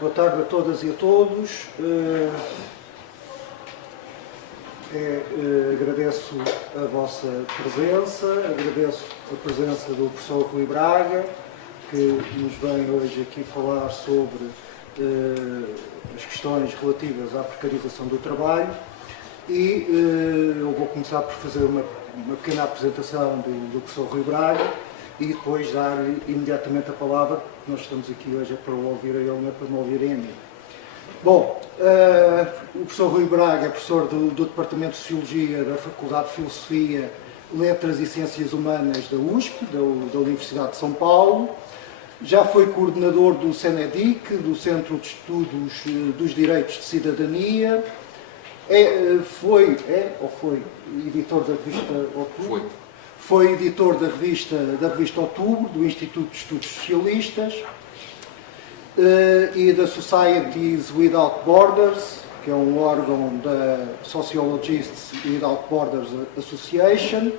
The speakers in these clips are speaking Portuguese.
Boa tarde a todas e a todos. Agradeço a vossa presença, agradeço a presença do professor Rui Braga, que nos vem hoje aqui falar sobre as questões relativas à precarização do trabalho, e eu vou começar por fazer uma pequena apresentação do professor Rui Braga e depois dar imediatamente a palavra, porque nós estamos aqui hoje para o ouvir a ele, não é para me ouvirem a mim. Bom, o professor Rui Braga é professor do Departamento de Sociologia da Faculdade de Filosofia, Letras e Ciências Humanas da USP, da Universidade de São Paulo. Já foi coordenador do CENEDIC, do Centro de Estudos dos Direitos de Cidadania. Foi editor da revista Outubro. Foi editor da revista Outubro, do Instituto de Estudos Socialistas, e da Societies Without Borders, que é um órgão da Sociologists Without Borders Association.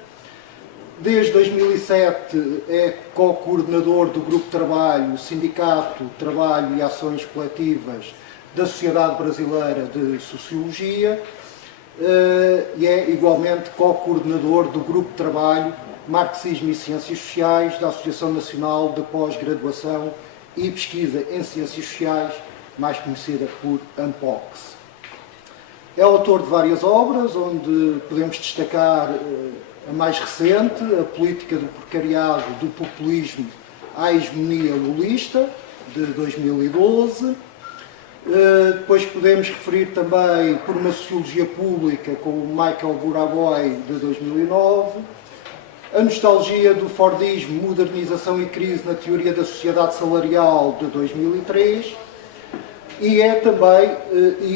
Desde 2007 é co-coordenador do Grupo de Trabalho, Sindicato, Trabalho e Ações Coletivas da Sociedade Brasileira de Sociologia, e é igualmente co-coordenador do Grupo de Trabalho Marxismo e Ciências Sociais da Associação Nacional de Pós-Graduação e Pesquisa em Ciências Sociais, mais conhecida por ANPOX. É autor de várias obras, onde podemos destacar a mais recente, A Política do Precariado, do Populismo à Hegemonia Lulista, de 2012. Depois podemos referir também Por uma Sociologia Pública, com o Michael Buraboy, de 2009. A Nostalgia do Fordismo, Modernização e Crise na Teoria da Sociedade Salarial, de 2003. E é também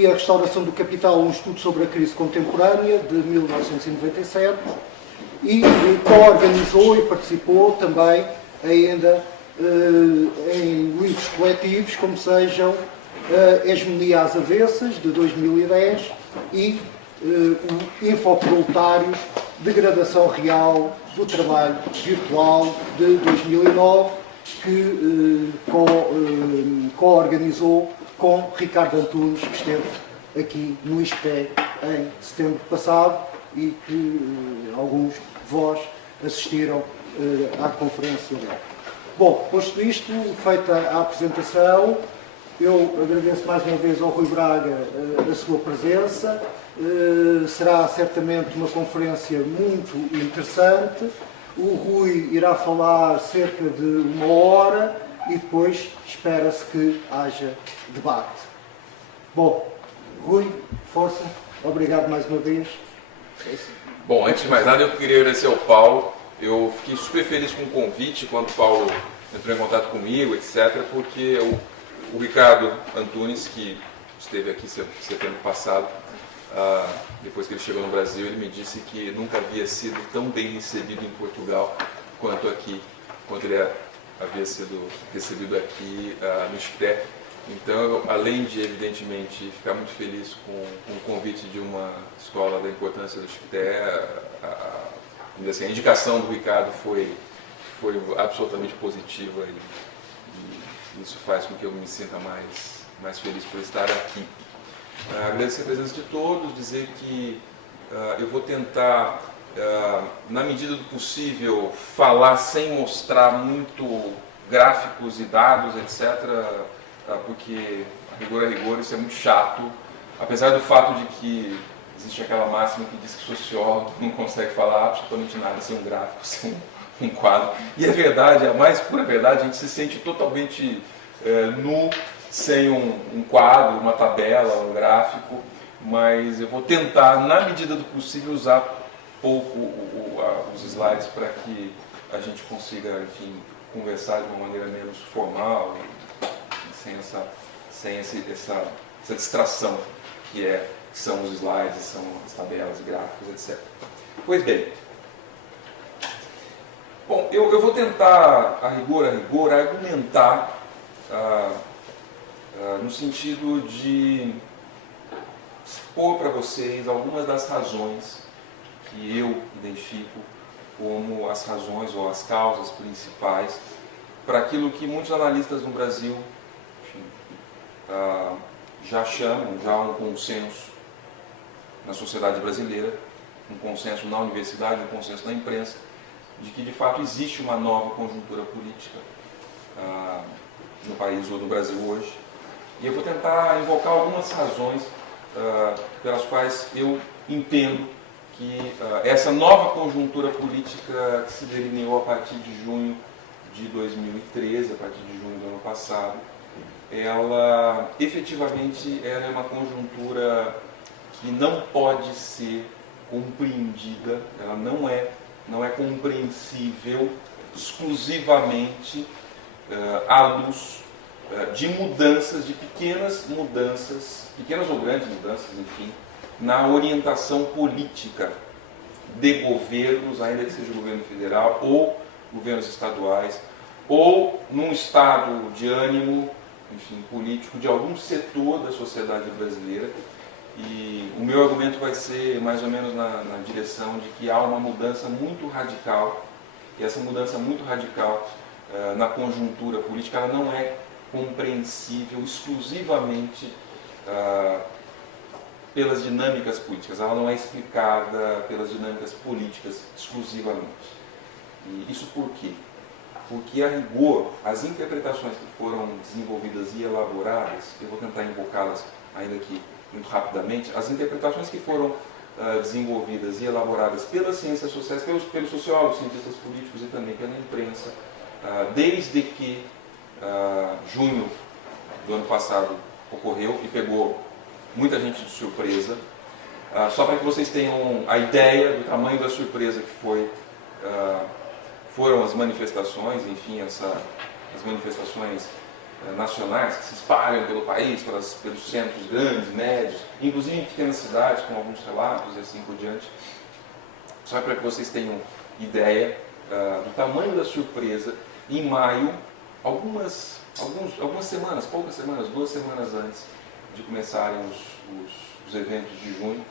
A Restauração do Capital, um estudo sobre a crise contemporânea, de 1997. E co-organizou e participou também ainda em livros coletivos, como sejam Hegemonia às Avessas, de 2010, e o Infoproletários, Degradação Real do Trabalho Virtual, de 2009, que co-organizou com Ricardo Antunes, que esteve aqui no ISCTE em setembro passado e que alguns de vós assistiram à conferência dele. Bom, posto isto, feita a apresentação, eu agradeço mais uma vez ao Rui Braga a sua presença. Será certamente uma conferência muito interessante. O Rui irá falar cerca de 1 hora e depois espera-se que haja debate. Bom, Rui, força, obrigado mais uma vez. Bom, antes de mais nada, eu queria agradecer ao Paulo. Eu fiquei super feliz com o convite quando o Paulo entrou em contato comigo, etc., porque o Ricardo Antunes, que esteve aqui setembro passado, depois que ele chegou no Brasil, ele me disse que nunca havia sido tão bem recebido em Portugal quanto aqui, quanto ele havia sido recebido aqui no ISCTE. Então, além de, evidentemente, ficar muito feliz com o convite de uma escola da importância do ISCTE, a indicação do Ricardo foi absolutamente positiva e isso faz com que eu me sinta mais feliz por estar aqui. Agradecer a presença de todos, dizer que eu vou tentar, na medida do possível, falar sem mostrar muito gráficos e dados, etc., porque, a rigor, isso é muito chato, apesar do fato de que existe aquela máxima que diz que sociólogo não consegue falar absolutamente nada sem um gráfico, sem um quadro. E é verdade, a mais pura verdade, a gente se sente totalmente nu, sem um quadro, uma tabela, um gráfico, mas eu vou tentar, na medida do possível, usar pouco os slides para que a gente consiga, enfim, conversar de uma maneira menos formal, sem essa distração que são os slides, são as tabelas, gráficos, etc. Pois bem, bom, eu vou tentar, a rigor, argumentar no sentido de expor para vocês algumas das razões que eu identifico como as razões ou as causas principais para aquilo que muitos analistas no Brasil, enfim, já chamam, já há um consenso na sociedade brasileira, um consenso na universidade, um consenso na imprensa, de que de fato existe uma nova conjuntura política no país ou no Brasil hoje. E eu vou tentar invocar algumas razões pelas quais eu entendo que essa nova conjuntura política que se delineou a partir de junho de 2013, a partir de junho do ano passado, ela efetivamente ela é uma conjuntura que não pode ser compreendida, ela não é compreensível exclusivamente à luz de mudanças, de pequenas mudanças, pequenas ou grandes mudanças, enfim, na orientação política de governos, ainda que seja o governo federal ou governos estaduais, ou num estado de ânimo, enfim, político de algum setor da sociedade brasileira. E o meu argumento vai ser mais ou menos na direção de que há uma mudança muito radical, e essa mudança muito radical na conjuntura política ela não é compreensível exclusivamente pelas dinâmicas políticas, ela não é explicada pelas dinâmicas políticas exclusivamente. E isso por quê? Porque, a rigor, as interpretações que foram desenvolvidas e elaboradas, eu vou tentar invocá-las ainda aqui muito rapidamente, as interpretações que foram desenvolvidas e elaboradas pelas ciências sociais, pelos sociólogos, cientistas políticos e também pela imprensa, desde que junho do ano passado ocorreu e pegou muita gente de surpresa, só para que vocês tenham a ideia do tamanho da surpresa que foram as manifestações, enfim, as manifestações nacionais que se espalham pelo país, pelos centros grandes, médios, inclusive em pequenas cidades, com alguns relatos e assim por diante. Só para que vocês tenham ideia do tamanho da surpresa, em maio, algumas semanas, poucas semanas, 2 semanas antes de começarem os eventos de junho,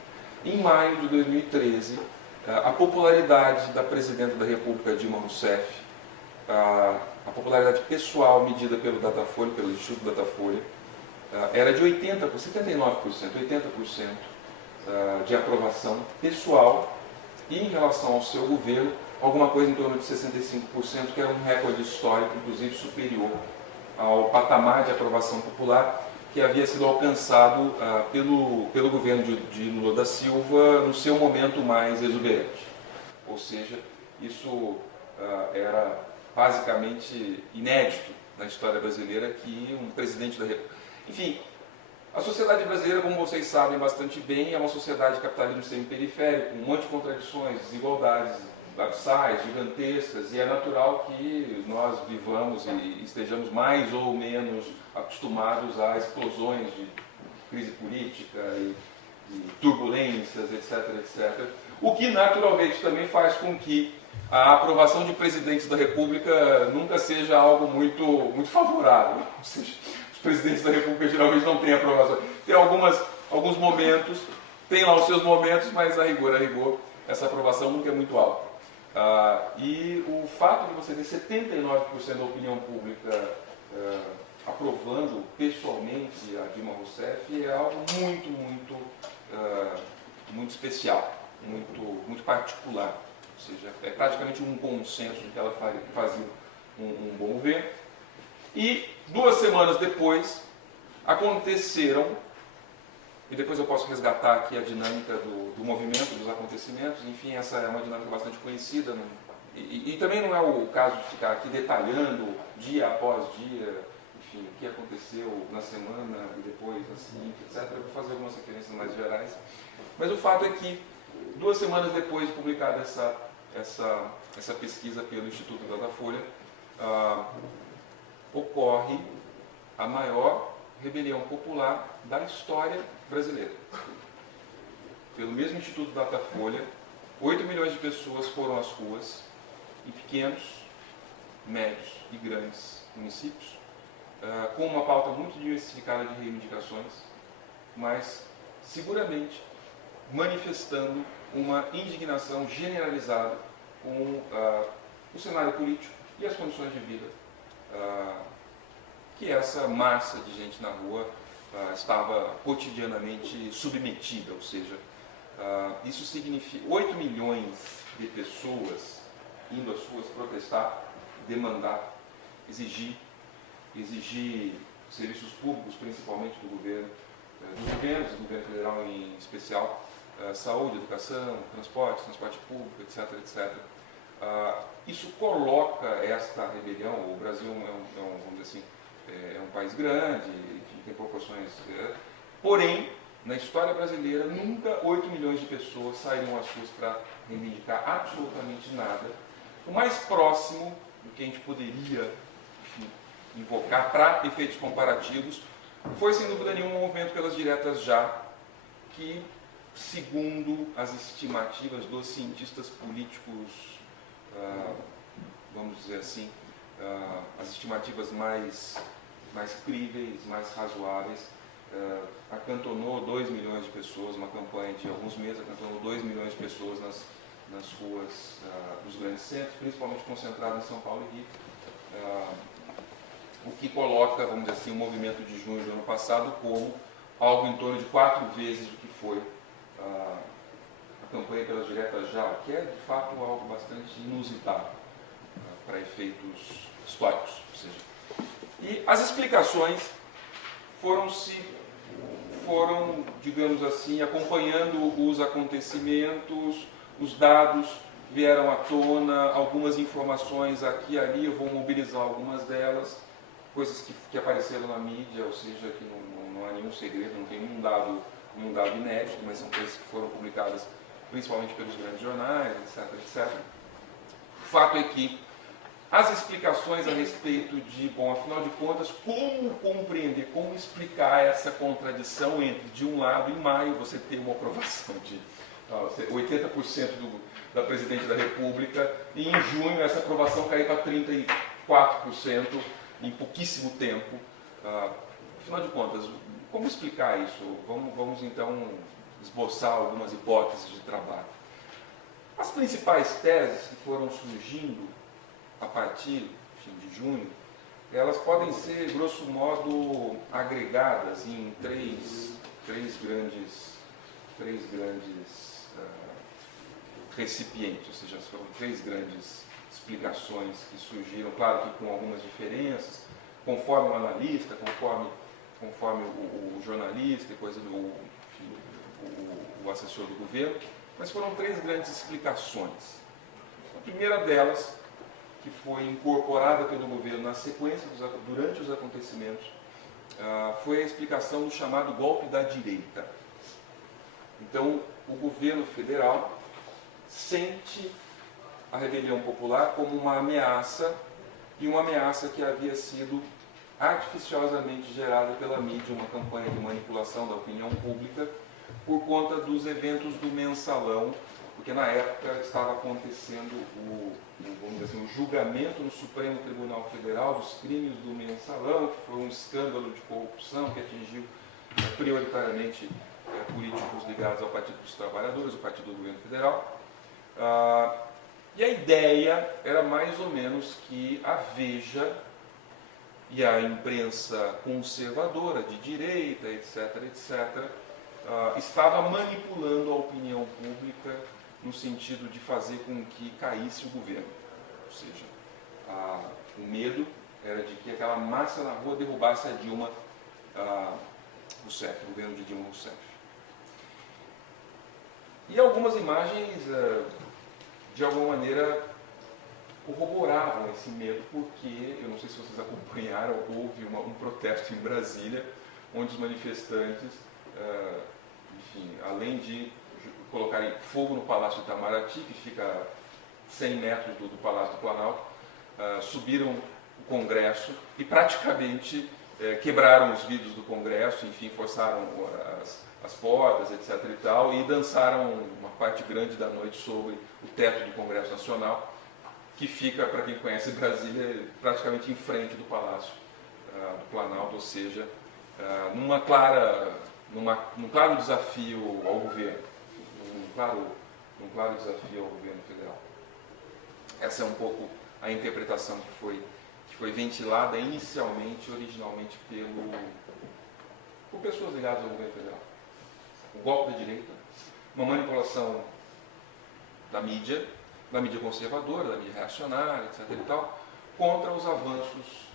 em maio de 2013, a popularidade da presidenta da República, Dilma Rousseff, a popularidade pessoal medida pelo Datafolha, pelo Instituto Datafolha, era de 79%, 80% de aprovação pessoal, e em relação ao seu governo, alguma coisa em torno de 65%, que era um recorde histórico, inclusive superior ao patamar de aprovação popular que havia sido alcançado pelo governo de Lula da Silva no seu momento mais exuberante. Ou seja, isso era basicamente inédito na história brasileira, que um presidente da República... Enfim, a sociedade brasileira, como vocês sabem bastante bem, é uma sociedade de capitalismo semi-periférico, com um monte de contradições, desigualdades abissais, gigantescas, e é natural que nós vivamos e estejamos mais ou menos acostumados a explosões de crise política e turbulências, etc, etc. O que naturalmente também faz com que a aprovação de presidentes da República nunca seja algo muito favorável. Ou seja, os presidentes da República geralmente não têm aprovação. Tem alguns momentos, tem lá os seus momentos, mas a rigor, essa aprovação nunca é muito alta. E o fato de você ter 79% da opinião pública aprovando pessoalmente a Dilma Rousseff é algo muito especial, muito particular. Ou seja, é praticamente um consenso de que ela fazia um bom governo. E 2 semanas depois aconteceram, e depois eu posso resgatar aqui a dinâmica do movimento, dos acontecimentos, enfim, essa é uma dinâmica bastante conhecida, e também não é o caso de ficar aqui detalhando dia após dia, enfim, o que aconteceu na semana e depois na seguinte, etc. Eu vou fazer algumas referências mais gerais, mas o fato é que 2 semanas depois de publicada essa pesquisa pelo Instituto Datafolha, ocorre a maior rebelião popular da história brasileira. Pelo mesmo Instituto Datafolha, 8 milhões de pessoas foram às ruas em pequenos, médios e grandes municípios, com uma pauta muito diversificada de reivindicações, mas seguramente manifestando uma indignação generalizada com o cenário político e as condições de vida que essa massa de gente na rua estava cotidianamente submetida, ou seja, isso significa 8 milhões de pessoas indo às ruas protestar, demandar, exigir serviços públicos, principalmente do governo, dos governos, do governo federal em especial, saúde, educação, transporte público, etc, etc. Isso coloca esta rebelião. O Brasil vamos dizer assim, é um país grande, enfim, tem proporções. Porém, na história brasileira, nunca 8 milhões de pessoas saíram às ruas para reivindicar absolutamente nada. O mais próximo do que a gente poderia, enfim, invocar para efeitos comparativos foi, sem dúvida nenhuma, um movimento pelas diretas já, que, segundo as estimativas dos cientistas políticos, vamos dizer assim, as estimativas mais críveis, mais razoáveis, acantonou 2 milhões de pessoas, uma campanha de alguns meses, acantonou 2 milhões de pessoas nas ruas dos grandes centros, principalmente concentrado em São Paulo e Rio, o que coloca, vamos dizer assim, o movimento de junho do ano passado como algo em torno de 4 vezes o que foi a campanha pelas diretas já, que é de fato algo bastante inusitado para efeitos históricos. Ou seja, e as explicações foram, digamos assim, acompanhando os acontecimentos, os dados vieram à tona, algumas informações aqui e ali, eu vou mobilizar algumas delas, coisas que apareceram na mídia, ou seja, que não há nenhum segredo, não tem nenhum dado inédito, mas são coisas que foram publicadas principalmente pelos grandes jornais, etc, etc. O fato é que as explicações a respeito de, bom, afinal de contas, como compreender, como explicar essa contradição entre, de um lado, em maio, você ter uma aprovação de 80% da Presidente da República, e em junho essa aprovação cair para 34% em pouquíssimo tempo. Afinal de contas, como explicar isso? Vamos então esboçar algumas hipóteses de trabalho. As principais teses que foram surgindo a partir de junho, elas podem ser, grosso modo, agregadas em três grandes recipientes, ou seja, foram 3 grandes explicações que surgiram, claro que com algumas diferenças, conforme o analista, conforme o jornalista e coisa o assessor do governo, mas foram 3 grandes explicações. A primeira delas, que foi incorporada pelo governo na sequência, durante os acontecimentos, foi a explicação do chamado golpe da direita. Então, o governo federal sente a rebelião popular como uma ameaça, e uma ameaça que havia sido artificiosamente gerada pela mídia, uma campanha de manipulação da opinião pública, por conta dos eventos do Mensalão, porque na época estava acontecendo vamos dizer assim, o julgamento no Supremo Tribunal Federal dos crimes do Mensalão, que foi um escândalo de corrupção que atingiu prioritariamente políticos ligados ao Partido dos Trabalhadores, o Partido do Governo Federal. E a ideia era mais ou menos que a Veja e a imprensa conservadora, de direita, etc., etc., estava manipulando a opinião pública no sentido de fazer com que caísse o governo. Ou seja, o medo era de que aquela massa na rua derrubasse a Dilma Rousseff, o governo de Dilma Rousseff. E algumas imagens, de alguma maneira, corroboravam esse medo, porque, eu não sei se vocês acompanharam, houve um protesto em Brasília, onde os manifestantes, enfim, além de colocarem fogo no Palácio Itamaraty, que fica 100 metros do Palácio do Planalto, subiram o Congresso e praticamente quebraram os vidros do Congresso, enfim, forçaram as portas, etc. e tal, e dançaram uma parte grande da noite sobre o teto do Congresso Nacional, que fica, para quem conhece Brasília, praticamente em frente do Palácio do Planalto, ou seja, numa clara num claro desafio ao governo, num claro desafio ao governo federal. Essa é um pouco a interpretação que foi ventilada originalmente por pessoas ligadas ao governo federal. O golpe da direita, uma manipulação da mídia conservadora, da mídia reacionária, etc. e tal, contra os avanços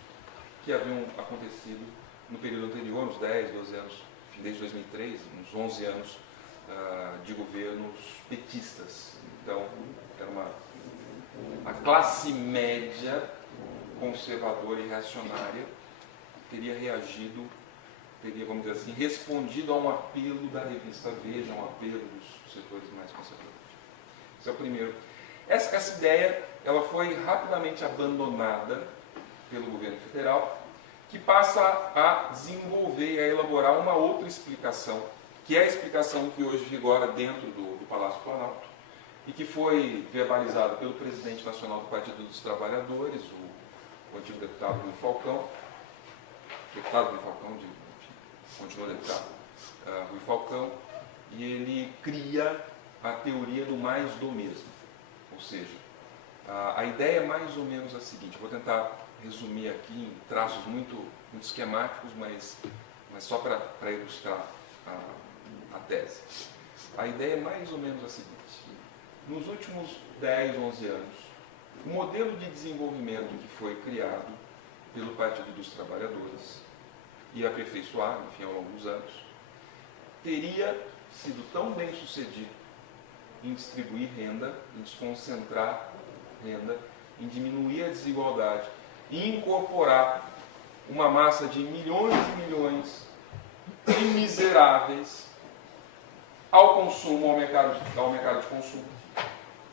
que haviam acontecido no período anterior, uns 10, 12 anos, enfim, desde 2003, uns 11 anos de governos petistas. Então, era a classe média conservadora e reacionária teria reagido, vamos dizer assim, respondido a um apelo da revista Veja, a um apelo dos setores mais conservadores. Esse é o primeiro. Essa ideia ela foi rapidamente abandonada pelo governo federal, que passa a desenvolver e a elaborar uma outra explicação, que é a explicação que hoje vigora dentro do Palácio Planalto, e que foi verbalizada pelo presidente nacional do Partido dos Trabalhadores, o antigo deputado Rui Falcão, continua deputado Rui Falcão, e ele cria a teoria do mais do mesmo. Ou seja, a ideia é mais ou menos a seguinte, eu vou tentar resumir aqui em traços muito esquemáticos, mas só para ilustrar a tese. A ideia é mais ou menos a seguinte, nos últimos 10, 11 anos, o modelo de desenvolvimento que foi criado pelo Partido dos Trabalhadores e aperfeiçoado, enfim, ao longo dos anos, teria sido tão bem sucedido em distribuir renda, em desconcentrar renda, em diminuir a desigualdade e incorporar uma massa de milhões e milhões de miseráveis ao consumo, ao mercado de consumo.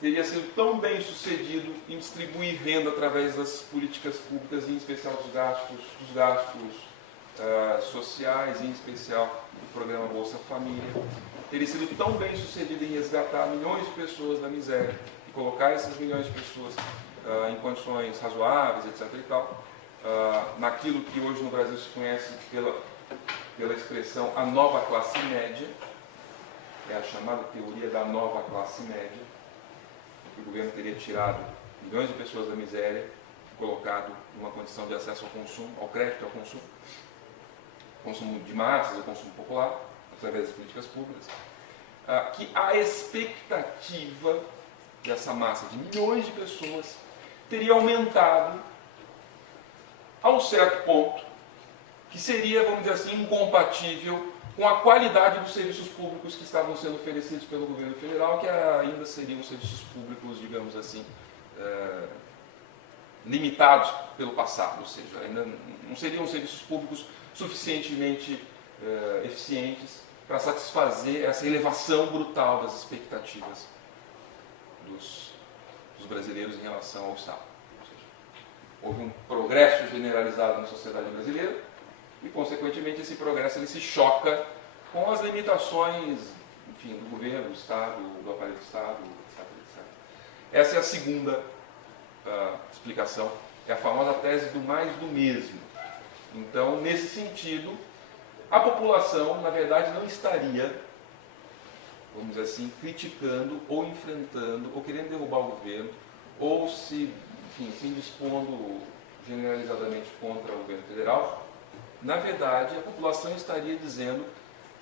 Teria sido tão bem sucedido em distribuir renda através das políticas públicas, em especial dos gastos sociais, em especial do programa Bolsa Família. Teria sido tão bem sucedido em resgatar milhões de pessoas da miséria e colocar essas milhões de pessoas em condições razoáveis, etc. e tal, naquilo que hoje no Brasil se conhece pela expressão a nova classe média, é a chamada teoria da nova classe média, que o governo teria tirado milhões de pessoas da miséria e colocado numa condição de acesso ao consumo, ao crédito ao consumo de massas, ao consumo popular, através das políticas públicas, que a expectativa dessa massa de milhões de pessoas teria aumentado a um certo ponto, que seria, vamos dizer assim, incompatível com a qualidade dos serviços públicos que estavam sendo oferecidos pelo governo federal, que ainda seriam serviços públicos, digamos assim, limitados pelo passado, ou seja, ainda não seriam serviços públicos suficientemente eficientes para satisfazer essa elevação brutal das expectativas dos brasileiros em relação ao Estado. Ou seja, houve um progresso generalizado na sociedade brasileira e, consequentemente, esse progresso ele se choca com as limitações, enfim, do governo, do Estado, do aparelho do Estado, etc, etc. Essa é a segunda explicação, é a famosa tese do mais do mesmo. Então, nesse sentido, a população, na verdade, não estaria, vamos dizer assim, criticando ou enfrentando ou querendo derrubar o governo ou se indispondo generalizadamente contra o governo federal. Na verdade, a população estaria dizendo: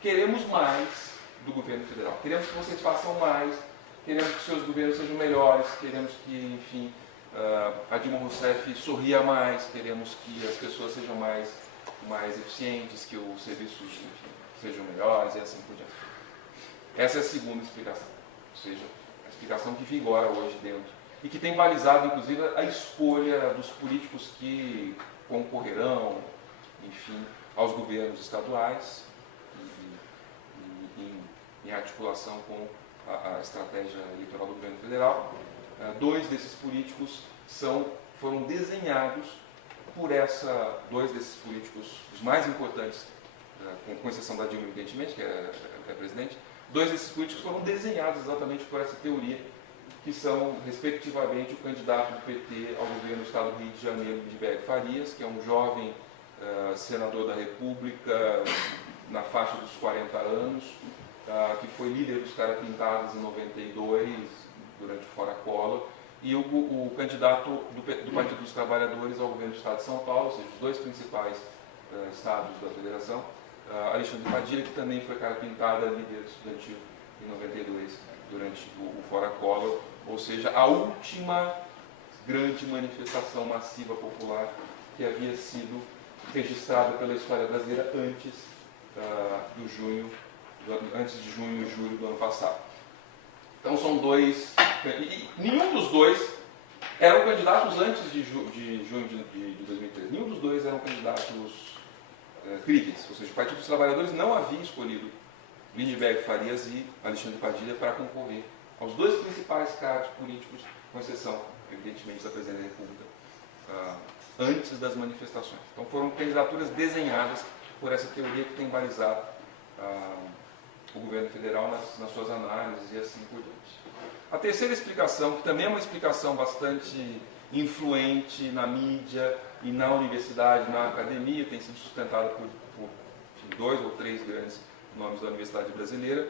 queremos mais do governo federal, queremos que vocês façam mais, queremos que seus governos sejam melhores, queremos que, enfim, a Dilma Rousseff sorria mais, queremos que as pessoas sejam mais eficientes, que os serviços, enfim, sejam melhores e assim por diante. Essa é a segunda explicação, ou seja, a explicação que vigora hoje dentro e que tem balizado, inclusive, a escolha dos políticos que concorrerão, enfim, aos governos estaduais em articulação com a estratégia eleitoral do governo federal. Dois desses políticos foram desenhados dois desses políticos, os mais importantes, com exceção da Dilma, evidentemente, que é presidente, dois desses políticos foram desenhados exatamente por essa teoria, que são, respectivamente, o candidato do PT ao governo do Estado do Rio de Janeiro, Edberg Farias, que é um jovem senador da República, na faixa dos 40 anos, que foi líder dos Caras Pintados em 92, durante o Fora Collor, e o candidato do Partido dos Trabalhadores ao governo do Estado de São Paulo, ou seja, os dois principais estados da federação, Alexandre Padilha, que também foi Cara Pintada, líder estudantil em 92, durante o Fora Collor, ou seja, a última grande manifestação massiva popular que havia sido registrada pela história brasileira antes antes de junho e julho do ano passado. Então são dois, e nenhum dos dois eram candidatos antes de junho de 2013. Nenhum dos dois eram candidatos críveis, ou seja, o Partido dos Trabalhadores não havia escolhido Lindbergh Farias e Alexandre Padilha para concorrer aos dois principais cargos políticos, com exceção, evidentemente, da Presidência da República, antes das manifestações. Então foram candidaturas desenhadas por essa teoria que tem balizado o governo federal nas suas análises e assim por diante. A terceira explicação, que também é uma explicação bastante influente na mídia e na universidade, na academia, tem sido sustentada por dois ou três grandes nomes da universidade brasileira,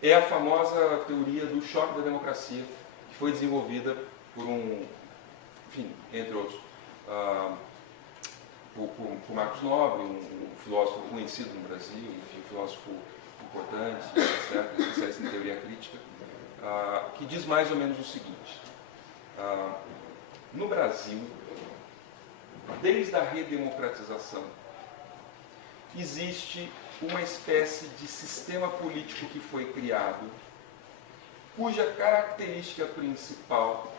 é a famosa teoria do choque da democracia, que foi desenvolvida por entre outros, por Marcos Nobre, um filósofo conhecido no Brasil, enfim, um filósofo importante, certo? Especialista em teoria crítica, que diz mais ou menos o seguinte: no Brasil, desde a redemocratização, existe uma espécie de sistema político que foi criado, cuja característica principal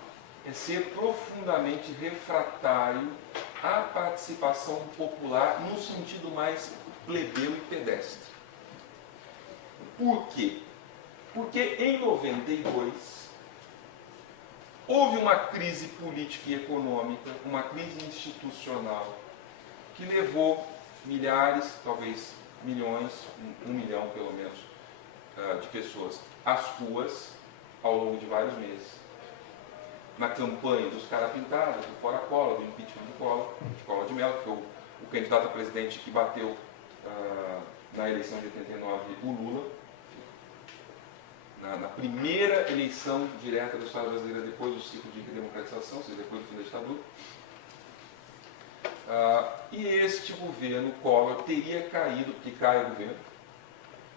é ser profundamente refratário à participação popular no sentido mais plebeu e pedestre. Por quê? Porque em 92 houve uma crise política e econômica, uma crise institucional, que levou milhares, talvez milhões, 1 milhão pelo menos, de pessoas às ruas ao longo de vários meses. Na campanha dos Caras Pintados, do Fora Collor, do impeachment de Collor de Mello, que foi o candidato a presidente que bateu na eleição de 89 o Lula, na primeira eleição direta da história brasileira depois do ciclo de redemocratização, ou seja, depois do fim da ditadura. E este governo Collor teria caído, porque cai o governo,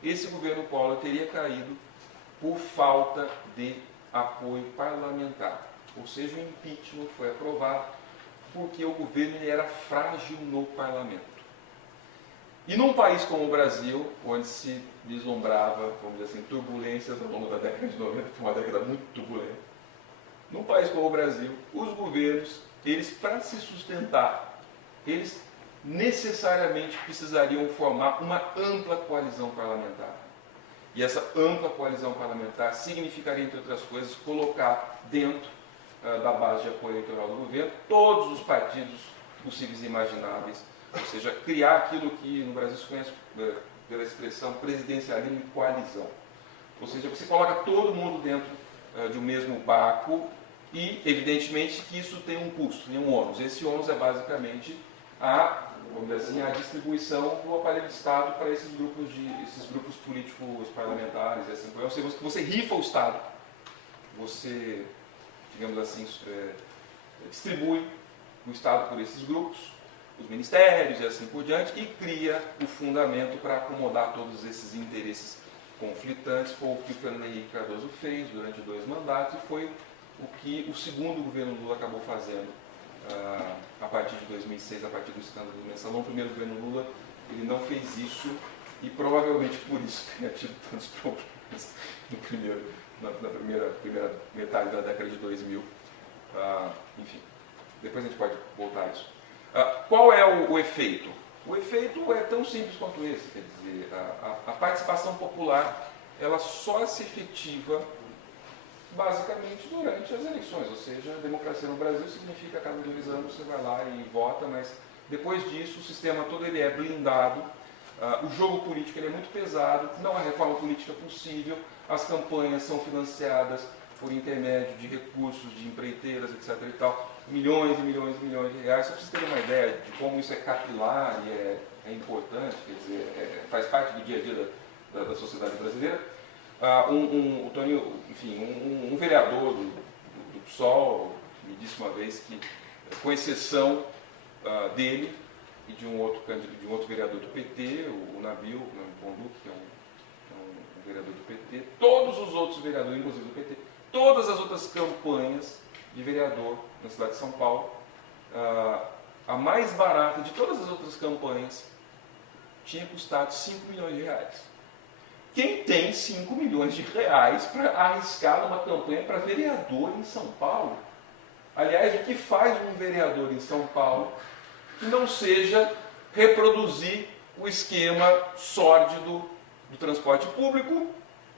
esse governo Collor teria caído por falta de apoio parlamentar. Ou seja, o impeachment foi aprovado porque o governo era frágil no parlamento. E num país como o Brasil, onde se vislumbrava, vamos dizer assim, turbulências ao longo da década de 90, que foi uma década muito turbulenta, num país como o Brasil, os governos, eles para se sustentar, eles necessariamente precisariam formar uma ampla coalizão parlamentar. E essa ampla coalizão parlamentar significaria, entre outras coisas, colocar dentro da base de apoio eleitoral do governo todos os partidos possíveis e imagináveis, ou seja, criar aquilo que no Brasil se conhece pela expressão presidencialismo e coalizão. Ou seja, você coloca todo mundo dentro de um mesmo barco e, evidentemente, que isso tem um custo, tem um ônus. Esse ônus é basicamente vamos dizer assim, a distribuição do aparelho de Estado para esses grupos políticos parlamentares, e assim, ou seja, você rifa o Estado, você, digamos assim, distribui o Estado por esses grupos, os ministérios e assim por diante, e cria o fundamento para acomodar todos esses interesses conflitantes. Foi o que o Fernando Henrique Cardoso fez durante 2 mandatos e foi o que o segundo governo Lula acabou fazendo a partir de 2006, a partir do escândalo do Mensalão. O primeiro governo Lula ele não fez isso e provavelmente por isso tenha tido tantos problemas na primeira metade da década de 2000. Enfim, depois a gente pode voltar a isso. Qual é o efeito? O efeito é tão simples quanto esse, quer dizer, a participação popular ela só se efetiva basicamente durante as eleições, ou seja, a democracia no Brasil significa a cada 2 anos você vai lá e vota, mas depois disso o sistema todo ele é blindado, o jogo político ele é muito pesado, não há reforma política possível, as campanhas são financiadas por intermédio de recursos, de empreiteiras, etc. e tal, milhões e milhões e milhões de reais. Só para vocês terem uma ideia de como isso é capilar e é é importante, quer dizer, faz parte do dia a dia da sociedade brasileira. O Toninho, enfim, um vereador do PSOL me disse uma vez que, com exceção dele e de um outro vereador do PT, o Nabil Bonduque, que é um vereador do PT, todos os outros vereadores, inclusive do PT, todas as outras campanhas de vereador na cidade de São Paulo, a mais barata de todas as outras campanhas tinha custado 5 milhões de reais. Quem tem 5 milhões de reais para arriscar numa campanha para vereador em São Paulo? Aliás, o que faz um vereador em São Paulo que não seja reproduzir o esquema sórdido do transporte público,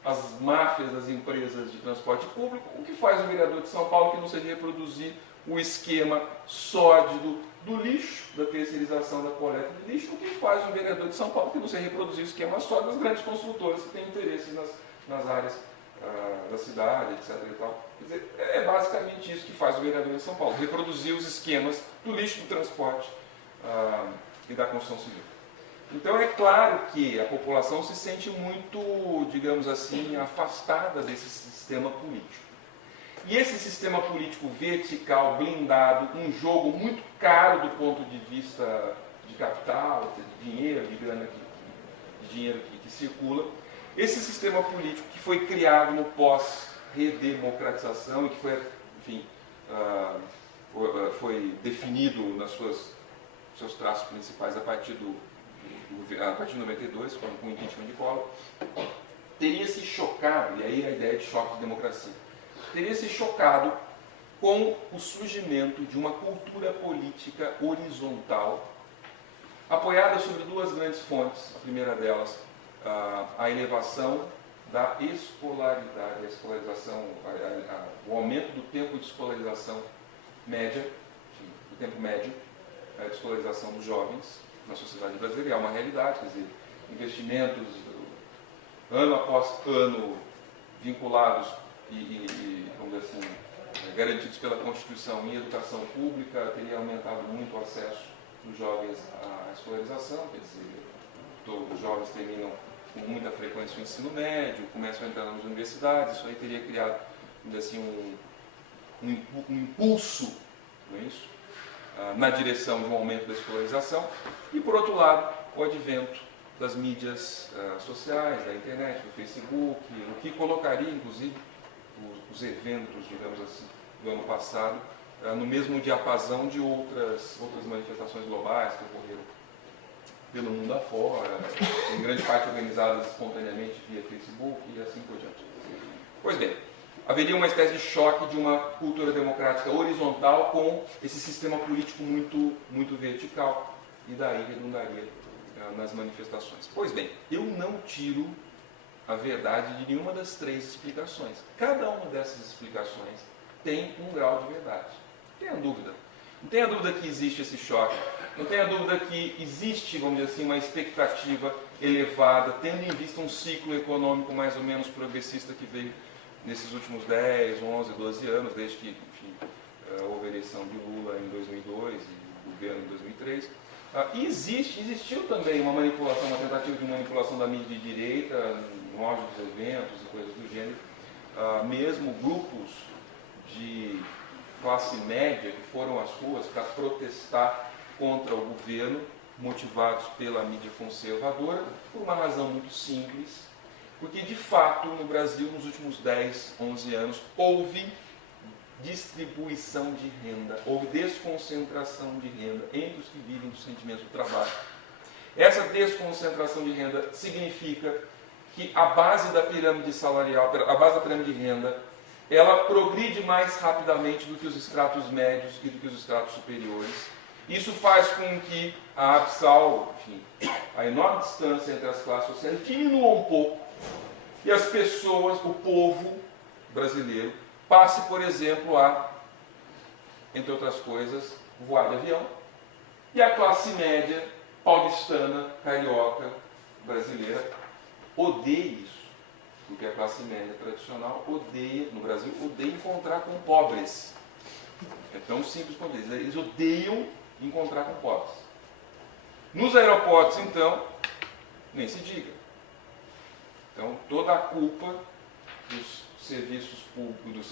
as máfias das empresas de transporte público? O que faz um vereador de São Paulo que não seja reproduzir o esquema sórdido do lixo, da terceirização da coleta de lixo? O que faz um vereador de São Paulo que não seja reproduzir o esquema sórdido das grandes construtoras que têm interesses nas áreas da cidade, etc. E tal? Quer dizer, é basicamente isso que faz o vereador de São Paulo, reproduzir os esquemas do lixo, do transporte e da construção civil. Então é claro que a população se sente muito, digamos assim, afastada desse sistema político. E esse sistema político vertical, blindado, um jogo muito caro do ponto de vista de capital, de dinheiro, de grana, de dinheiro que circula, esse sistema político que foi criado no pós-redemocratização e que foi, enfim, foi definido nas seus traços principais a partir de 92, com o impeachment de Collor, teria se chocado, e aí a ideia de choque de democracia, teria se chocado com o surgimento de uma cultura política horizontal, apoiada sobre duas grandes fontes. A primeira delas, a elevação da escolaridade, a escolarização, o aumento do tempo de escolarização média, do tempo médio de escolarização dos jovens na sociedade brasileira. É uma realidade, quer dizer, investimentos ano após ano vinculados e vamos dizer assim, garantidos pela Constituição em educação pública, teria aumentado muito o acesso dos jovens à escolarização, quer dizer, os jovens terminam com muita frequência o ensino médio, começam a entrar nas universidades, isso aí teria criado, vamos dizer assim, um impulso, não é isso? Na direção de um aumento da escolarização, e por outro lado, o advento das mídias sociais, da internet, do Facebook, o que colocaria, inclusive, os eventos, digamos assim, do ano passado, no mesmo diapasão de outras manifestações globais que ocorreram pelo mundo afora, em grande parte organizadas espontaneamente via Facebook e assim por diante. Pois bem, haveria uma espécie de choque de uma cultura democrática horizontal com esse sistema político muito vertical, e daí redundaria nas manifestações. Pois bem, eu não tiro a verdade de nenhuma das três explicações. Cada uma dessas explicações tem um grau de verdade. Não tenha dúvida. Não tenha dúvida que existe esse choque. Não tenha dúvida que existe, vamos dizer assim, uma expectativa elevada, tendo em vista um ciclo econômico mais ou menos progressista que veio nesses últimos 10, 11, 12 anos, desde que, enfim, houve a eleição de Lula em 2002 e o governo em 2003. E existiu também uma manipulação, uma tentativa de manipulação da mídia de direita, em ódio dos eventos e coisas do gênero. Mesmo grupos de classe média que foram às ruas para protestar contra o governo, motivados pela mídia conservadora, por uma razão muito simples, porque de fato no Brasil, nos últimos 10, 11 anos, houve distribuição de renda, houve desconcentração de renda entre os que vivem do sentimento do trabalho. Essa desconcentração de renda significa que a base da pirâmide salarial, a base da pirâmide de renda, ela progride mais rapidamente do que os estratos médios e do que os estratos superiores. Isso faz com que a abissal, enfim, a enorme distância entre as classes sociais diminua um pouco e as pessoas, o povo brasileiro, passe, por exemplo, a, entre outras coisas, voar de avião, e a classe média paulistana, carioca, brasileira, odeia isso. Porque a classe média tradicional odeia, no Brasil, odeia encontrar com pobres. É tão simples quanto isso. Eles odeiam encontrar com pobres. Nos aeroportos, então, nem se diga. Então, toda a culpa dos serviços públicos,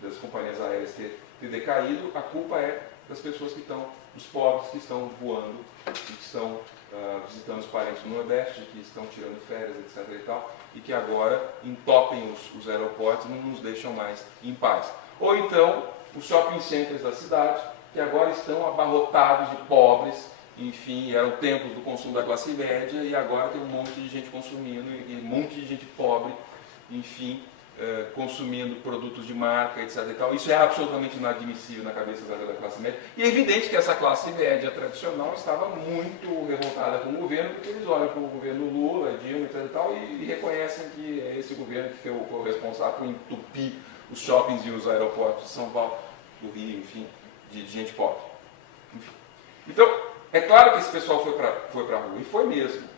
das companhias aéreas ter decaído, a culpa é das pessoas que estão, dos pobres que estão voando, que estão visitando os parentes no Nordeste, que estão tirando férias, etc. e tal, e que agora entopem os aeroportos e não nos deixam mais em paz. Ou então, os shopping centers da cidade, que agora estão abarrotados de pobres, enfim, eram tempos do consumo da classe média e agora tem um monte de gente consumindo e um monte de gente pobre, enfim, consumindo produtos de marca, etc. e tal. Isso é absolutamente inadmissível na cabeça da classe média. E é evidente que essa classe média tradicional estava muito revoltada com o governo, porque eles olham para o governo Lula, Dilma, etc. e tal, e reconhecem que é esse governo que foi o responsável por entupir os shoppings e os aeroportos de São Paulo, do Rio, enfim, de gente pobre. Enfim. Então, é claro que esse pessoal foi para a rua, e foi mesmo.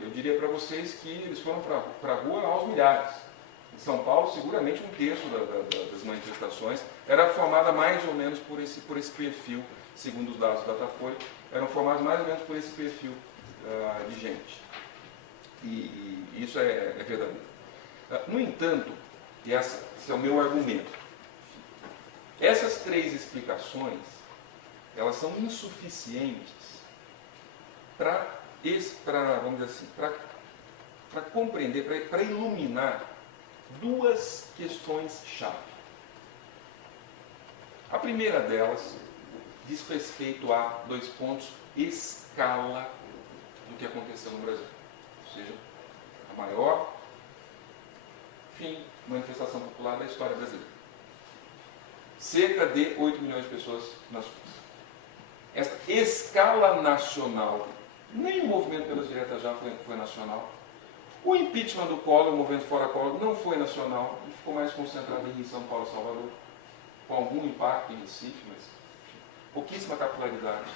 Eu diria para vocês que eles foram para a rua aos milhares. Em São Paulo, seguramente um terço das manifestações era formada mais ou menos por esse perfil, segundo os dados do Datafolha, eram formados mais ou menos por esse perfil de gente. E isso é verdadeiro. No entanto, e esse é o meu argumento, essas três explicações, elas são insuficientes para vamos dizer assim, para compreender, para iluminar duas questões-chave. A primeira delas diz respeito a dois pontos: escala do que aconteceu no Brasil. Ou seja, a maior manifestação popular da história brasileira. Cerca de 8 milhões de pessoas nas ruas. Esta escala nacional, nem o movimento pelas diretas já foi nacional. O impeachment do Collor, o movimento fora Collor, não foi nacional, e ficou mais concentrado em São Paulo e Salvador, com algum impacto em Recife, mas pouquíssima capilaridade.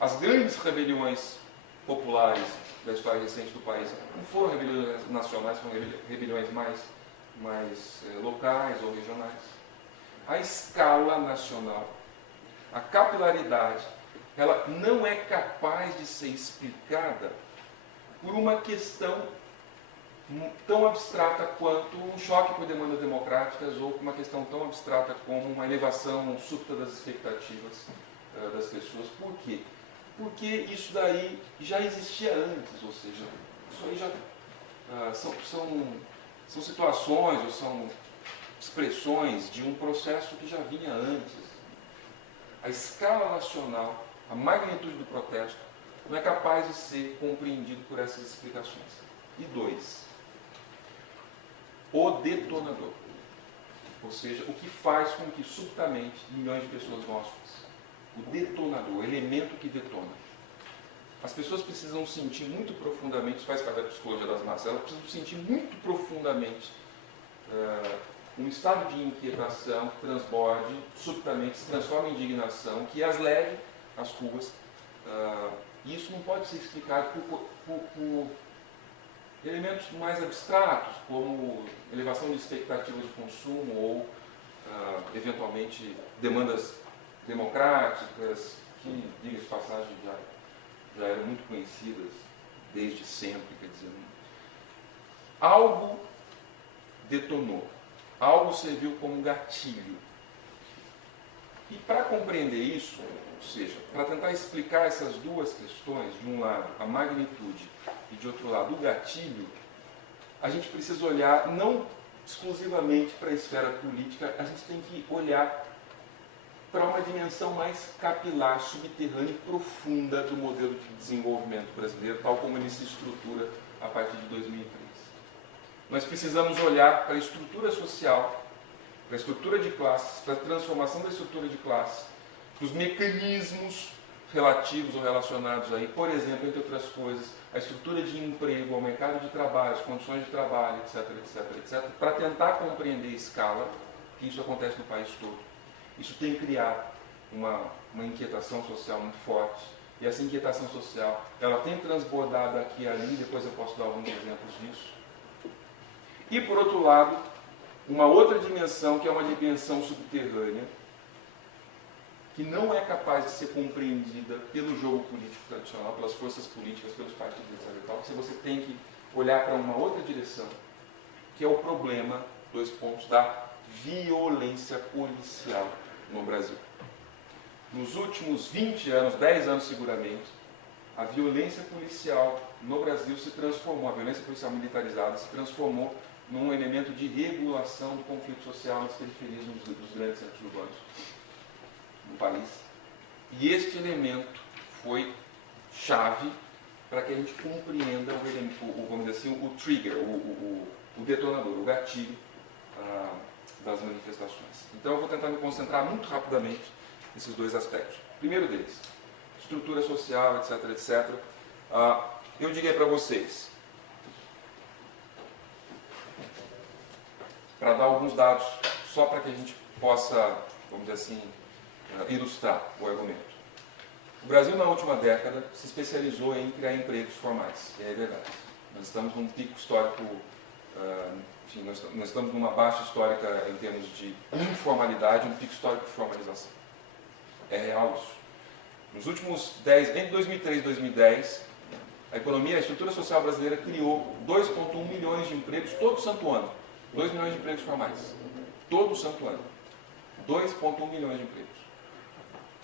As grandes rebeliões populares da história recente do país não foram rebeliões nacionais, foram rebeliões mais locais ou regionais. A escala nacional, a capilaridade, ela não é capaz de ser explicada por uma questão tão abstrata quanto um choque por demandas democráticas ou por uma questão tão abstrata como uma elevação súbita das expectativas das pessoas. Por quê? Porque isso daí já existia antes, ou seja, isso aí já são situações ou são expressões de um processo que já vinha antes. A escala nacional, a magnitude do protesto, não é capaz de ser compreendido por essas explicações. E dois, o detonador. Ou seja, o que faz com que subitamente milhões de pessoas vão às ruas. O detonador, o elemento que detona. As pessoas precisam sentir muito profundamente, isso faz parte da psicologia das massas, elas precisam sentir muito profundamente um estado de inquietação que transborde, subitamente se transforma em indignação, que as leve às ruas. Isso não pode ser explicado por elementos mais abstratos, como elevação de expectativas de consumo ou, eventualmente, demandas democráticas, que, diga-se de passagem, já eram muito conhecidas desde sempre. Quer dizer, algo detonou, algo serviu como gatilho. E para compreender isso, ou seja, para tentar explicar essas duas questões, de um lado a magnitude e de outro lado o gatilho, a gente precisa olhar não exclusivamente para a esfera política, a gente tem que olhar para uma dimensão mais capilar, subterrânea e profunda do modelo de desenvolvimento brasileiro, tal como ele se estrutura a partir de 2003. Nós precisamos olhar para a estrutura social, para a estrutura de classes, para a transformação da estrutura de classes, para os mecanismos relativos ou relacionados aí, por exemplo, entre outras coisas, a estrutura de emprego, o mercado de trabalho, as condições de trabalho, etc., etc., etc., para tentar compreender a escala que isso acontece no país todo. Isso tem criado uma inquietação social muito forte, e essa inquietação social, ela tem transbordado aqui e ali, depois eu posso dar alguns exemplos disso. E, por outro lado, uma outra dimensão, que é uma dimensão subterrânea, que não é capaz de ser compreendida pelo jogo político tradicional, pelas forças políticas, pelos partidos, etc. Que você tem que olhar para uma outra direção, que é o problema, 2 pontos, da violência policial no Brasil. Nos últimos 20 anos, 10 anos seguramente, a violência policial no Brasil se transformou, a violência policial militarizada se transformou num elemento de regulação do conflito social nas periferias dos grandes centros urbanos no país. E este elemento foi chave para que a gente compreenda vamos dizer assim, o trigger, o detonador, o gatilho das manifestações. Então eu vou tentar me concentrar muito rapidamente nesses 2 aspectos. Primeiro deles, estrutura social, etc, etc. Eu diria para vocês, para dar alguns dados, só para que a gente possa, vamos dizer assim, ilustrar o argumento. O Brasil, na última década, se especializou em criar empregos formais, e é verdade. Nós estamos num pico histórico, enfim, nós estamos numa baixa histórica em termos de informalidade, um pico histórico de formalização. É real isso. Nos últimos 10, entre 2003 e 2010, a economia, a estrutura social brasileira criou 2,1 milhões de empregos todo santo ano. 2 milhões de empregos formais. Todo santo ano. 2,1 milhões de empregos.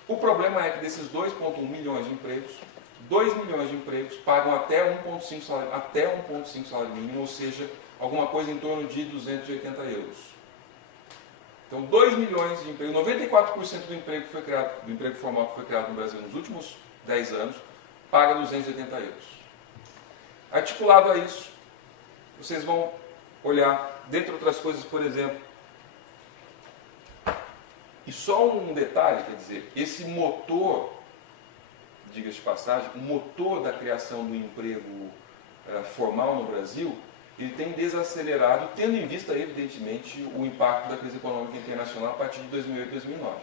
O problema é que desses 2,1 milhões de empregos, 2 milhões de empregos pagam até 1,5 salário mínimo, ou seja, alguma coisa em torno de 280 euros. Então, 2 milhões de empregos, 94% do emprego que foi criado, do emprego formal que foi criado no Brasil nos últimos 10 anos, paga 280 euros. Articulado a isso, vocês vão olhar, dentre outras coisas, por exemplo, e só um detalhe, quer dizer, esse motor, diga-se de passagem, o motor da criação do emprego formal no Brasil, ele tem desacelerado, tendo em vista, evidentemente, o impacto da crise econômica internacional a partir de 2008 e 2009.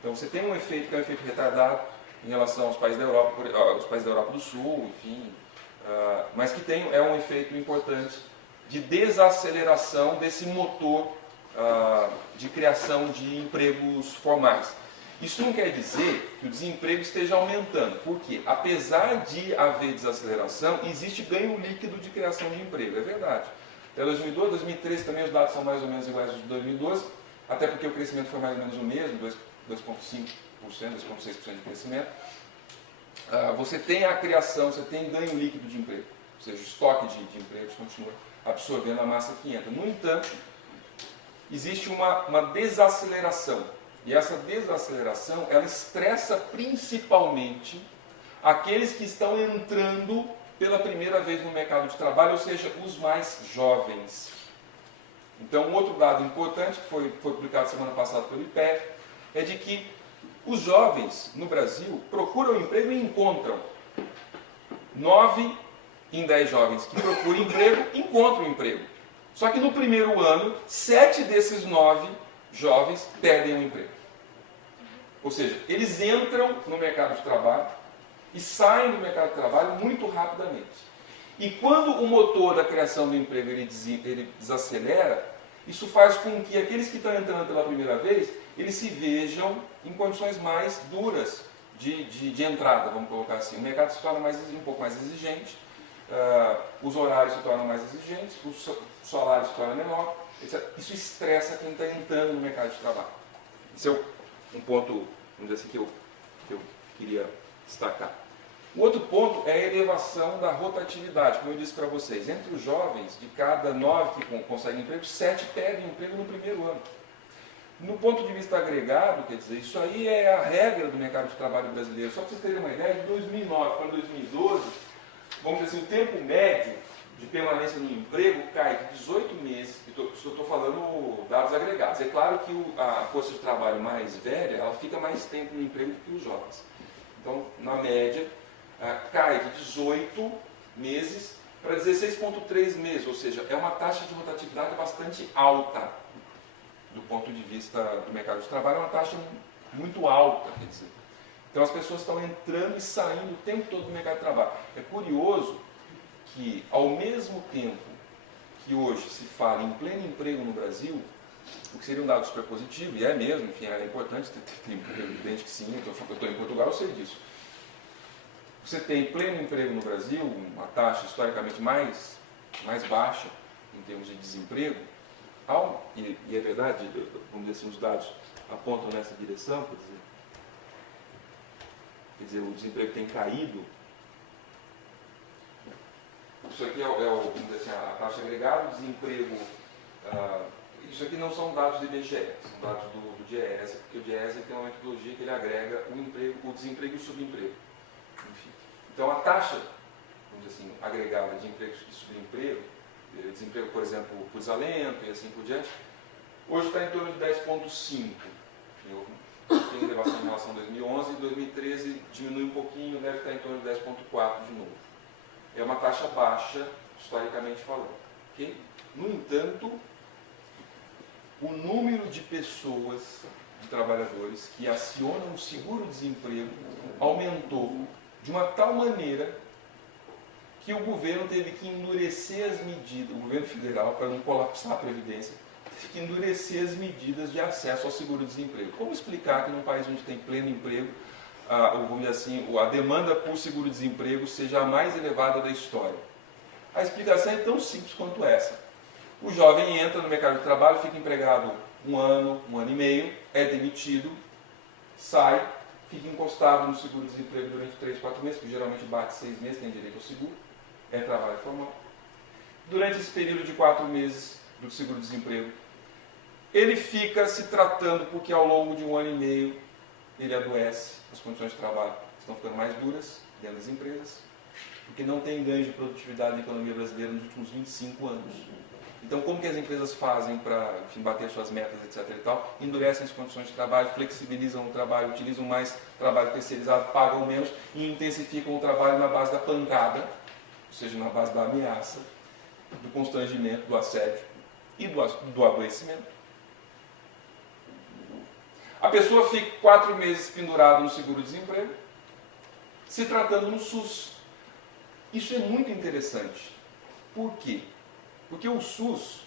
Então você tem um efeito que é um efeito retardado em relação aos países da Europa do Sul, enfim, mas que é um efeito importante de desaceleração desse motor de criação de empregos formais. Isso não quer dizer que o desemprego esteja aumentando, porque apesar de haver desaceleração, existe ganho líquido de criação de emprego, é verdade. Até 2012, 2013 também os dados são mais ou menos iguais aos de 2012, até porque o crescimento foi mais ou menos o mesmo, 2,5%, 2,6% de crescimento. Você tem a criação, você tem ganho líquido de emprego, ou seja, o estoque de empregos continua absorvendo a massa que entra. No entanto, existe uma desaceleração. E essa desaceleração, ela estressa principalmente aqueles que estão entrando pela primeira vez no mercado de trabalho, ou seja, os mais jovens. Então, um outro dado importante, que foi publicado semana passada pelo IPEC, é de que os jovens no Brasil procuram emprego e encontram. 9 em 10 jovens que procuram emprego, encontram emprego. Só que no primeiro ano, 7 desses 9 jovens perdem o emprego. Ou seja, eles entram no mercado de trabalho e saem do mercado de trabalho muito rapidamente. E quando o motor da criação do emprego ele desacelera, isso faz com que aqueles que estão entrando pela primeira vez, eles se vejam em condições mais duras de entrada, vamos colocar assim. O mercado se torna um pouco mais exigente, os horários se tornam mais exigentes, o salário se torna menor, etc. Isso estressa quem está entrando no mercado de trabalho. Esse é um ponto, vamos dizer assim, que eu queria destacar. O outro ponto é a elevação da rotatividade, como eu disse para vocês. Entre os jovens, de cada 9 que conseguem emprego, 7 perdem emprego no primeiro ano. No ponto de vista agregado, quer dizer, isso aí é a regra do mercado de trabalho brasileiro. Só para vocês terem uma ideia, de 2009 para 2012, vamos dizer assim, o tempo médio de permanência no emprego cai de 18 meses, estou falando dados agregados. É claro que a força de trabalho mais velha, ela fica mais tempo no emprego do que os jovens. Então, na média, cai de 18 meses para 16,3 meses, ou seja, é uma taxa de rotatividade bastante alta do ponto de vista do mercado de trabalho, é uma taxa muito alta, quer dizer. Então as pessoas estão entrando e saindo o tempo todo do mercado de trabalho. É curioso que, ao mesmo tempo que hoje se fala em pleno emprego no Brasil, o que seria um dado super positivo, e é mesmo, enfim, é importante, tem evidente que sim, eu estou em Portugal, eu sei disso. Você tem pleno emprego no Brasil, uma taxa historicamente mais baixa em termos de desemprego, e é verdade, vamos dizer assim, os dados apontam nessa direção, quer dizer, o desemprego tem caído. Isso aqui vamos dizer assim, a taxa agregada, o desemprego. Isso aqui não são dados do IBGE, são dados do DIEESE, porque o DIEESE tem uma metodologia que ele agrega o desemprego e o subemprego. Enfim. Então a taxa, vamos dizer assim, agregada de emprego e subemprego, desemprego, por exemplo, por desalento e assim por diante, hoje está em torno de 10,5. Tem elevação em relação a 2011, e 2013 diminui um pouquinho, deve estar em torno de 10,4 de novo. É uma taxa baixa, historicamente falando. Okay? No entanto, o número de pessoas, de trabalhadores, que acionam o seguro-desemprego aumentou de uma tal maneira que o governo teve que endurecer as medidas, o governo federal, para não colapsar a Previdência, teve que endurecer as medidas de acesso ao seguro-desemprego. Como explicar que num país onde tem pleno emprego, vamos dizer assim, a demanda por seguro-desemprego seja a mais elevada da história? A explicação é tão simples quanto essa. O jovem entra no mercado de trabalho, fica empregado um ano e meio, é demitido, sai, fica encostado no seguro-desemprego durante 3, 4 meses, que geralmente bate 6 meses, tem direito ao seguro, é trabalho formal. Durante esse período de 4 meses do seguro-desemprego, ele fica se tratando porque ao longo de um ano e meio ele adoece, as condições de trabalho estão ficando mais duras dentro das empresas, porque não tem ganho de produtividade na economia brasileira nos últimos 25 anos. Então, como que as empresas fazem para bater suas metas, etc. e tal? Endurecem as condições de trabalho, flexibilizam o trabalho, utilizam mais trabalho terceirizado, pagam menos e intensificam o trabalho na base da pancada, ou seja, na base da ameaça, do constrangimento, do assédio e do adoecimento. A pessoa fica 4 meses pendurada no seguro-desemprego, se tratando no SUS. Isso é muito interessante. Por quê? Porque o SUS,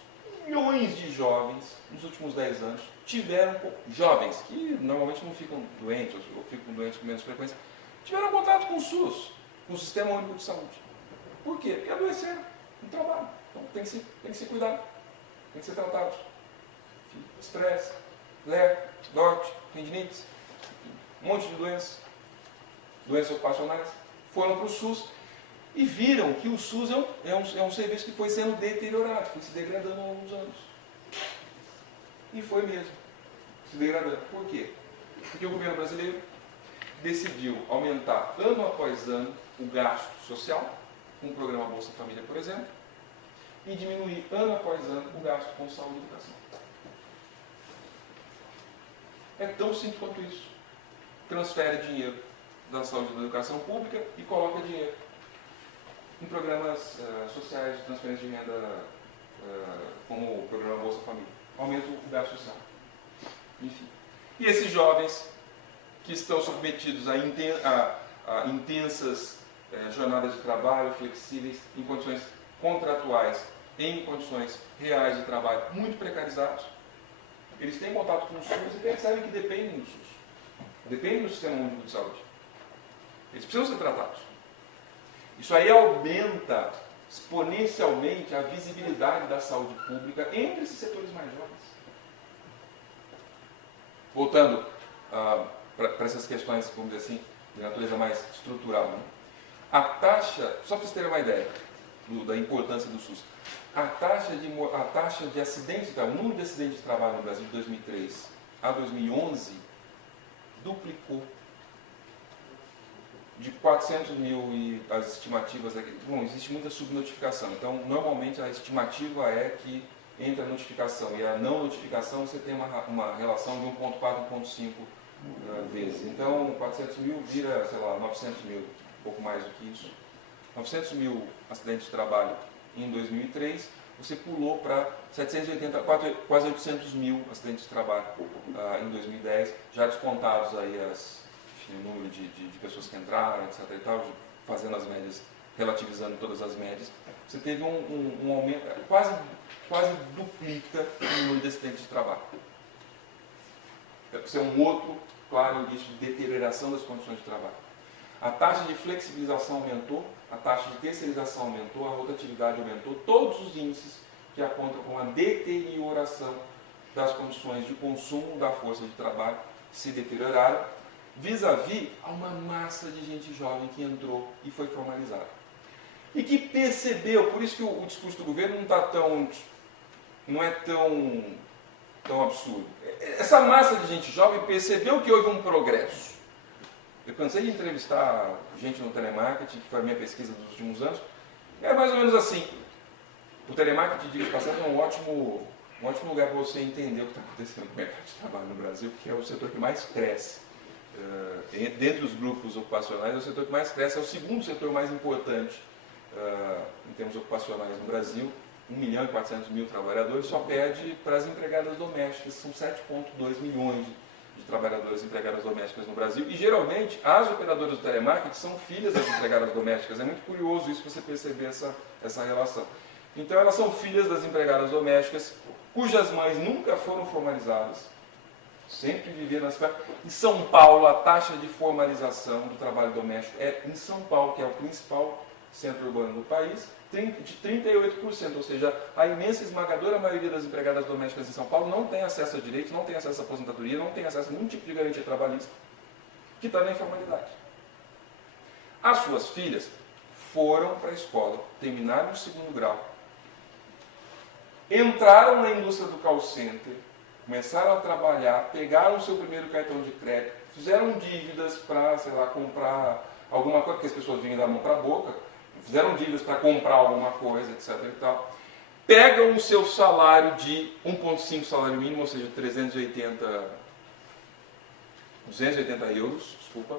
milhões de jovens, nos últimos 10 anos, jovens que normalmente não ficam doentes, ou ficam doentes com menos frequência, tiveram contato com o SUS, com o Sistema Único de Saúde. Por quê? Porque adoeceram no trabalho. Então tem que ser cuidado, tem que ser tratados. Estresse, lepra, DORT, tendinite, um monte de doenças ocupacionais, foram para o SUS. E viram que o SUS é um serviço que foi sendo deteriorado, foi se degradando ao longo dos anos. E foi mesmo, se degradando. Por quê? Porque o governo brasileiro decidiu aumentar ano após ano o gasto social, com o programa Bolsa Família, por exemplo, e diminuir ano após ano o gasto com saúde e educação. É tão simples quanto isso. Transfere dinheiro da saúde e da educação pública e coloca dinheiro em programas sociais de transferência de renda, como o programa Bolsa Família. Aumenta o gasto social. Enfim. E esses jovens que estão submetidos a intensas jornadas de trabalho flexíveis, em condições contratuais, em condições reais de trabalho muito precarizados, eles têm contato com o SUS e percebem que dependem do SUS. Dependem do Sistema Único de Saúde. Eles precisam ser tratados. Isso aí aumenta exponencialmente a visibilidade da saúde pública entre esses setores mais jovens. Voltando para essas questões, vamos dizer assim, de natureza mais estrutural. Né? A taxa, só para vocês terem uma ideia da importância do SUS, a taxa de acidentes, o número de acidentes de trabalho no Brasil de 2003 a 2011 duplicou. De 400 mil e as estimativas aqui, bom, existe muita subnotificação, então normalmente a estimativa é que entre a notificação e a não notificação você tem uma relação de 1,4 a 1,5 vezes. Então 400 mil vira, sei lá, 900 mil, um pouco mais do que isso. 900 mil acidentes de trabalho em 2003, você pulou para 780, quase 800 mil acidentes de trabalho em 2010, já descontados aí o número de pessoas que entraram, etc. e tal, fazendo as médias, relativizando todas as médias. Você teve um aumento, quase quase duplica o número de acidentes de trabalho. Isso é um outro, claro, indício de deterioração das condições de trabalho. A taxa de flexibilização aumentou, a taxa de terceirização aumentou, a rotatividade aumentou, todos os índices que apontam com a deterioração das condições de consumo da força de trabalho se deterioraram, vis-à-vis a uma massa de gente jovem que entrou e foi formalizada. E que percebeu, por isso que o discurso do governo não é tão absurdo. Essa massa de gente jovem percebeu que houve um progresso. Eu cansei de entrevistar gente no telemarketing, que foi a minha pesquisa dos últimos anos, é mais ou menos assim. O telemarketing, diga de passagem, é um ótimo lugar para você entender o que está acontecendo no mercado de trabalho no Brasil, que é o setor que mais cresce. Dentre os grupos ocupacionais, é o setor que mais cresce, é o segundo setor mais importante em termos ocupacionais no Brasil. 1.400.000 trabalhadores, só perde para as empregadas domésticas, são 7,2 milhões de trabalhadoras empregadas domésticas no Brasil, e geralmente as operadoras do telemarketing são filhas das empregadas domésticas. É muito curioso isso, você perceber essa relação. Então elas são filhas das empregadas domésticas, cujas mães nunca foram formalizadas, sempre viveram na cidade. Em São Paulo, a taxa de formalização do trabalho doméstico é em São Paulo, que é o principal centro urbano do país, de 38%, ou seja, a imensa esmagadora maioria das empregadas domésticas em São Paulo não tem acesso a direitos, não tem acesso à aposentadoria, não tem acesso a nenhum tipo de garantia trabalhista, que está na informalidade. As suas filhas foram para a escola, terminaram o segundo grau, entraram na indústria do call center, começaram a trabalhar, pegaram o seu primeiro cartão de crédito, fizeram dívidas para, sei lá, comprar alguma coisa, porque as pessoas vinham da mão para a boca, fizeram dívidas para comprar alguma coisa, etc. e tal. Pegam o seu salário de 1,5 salário mínimo, ou seja, 280 euros, desculpa.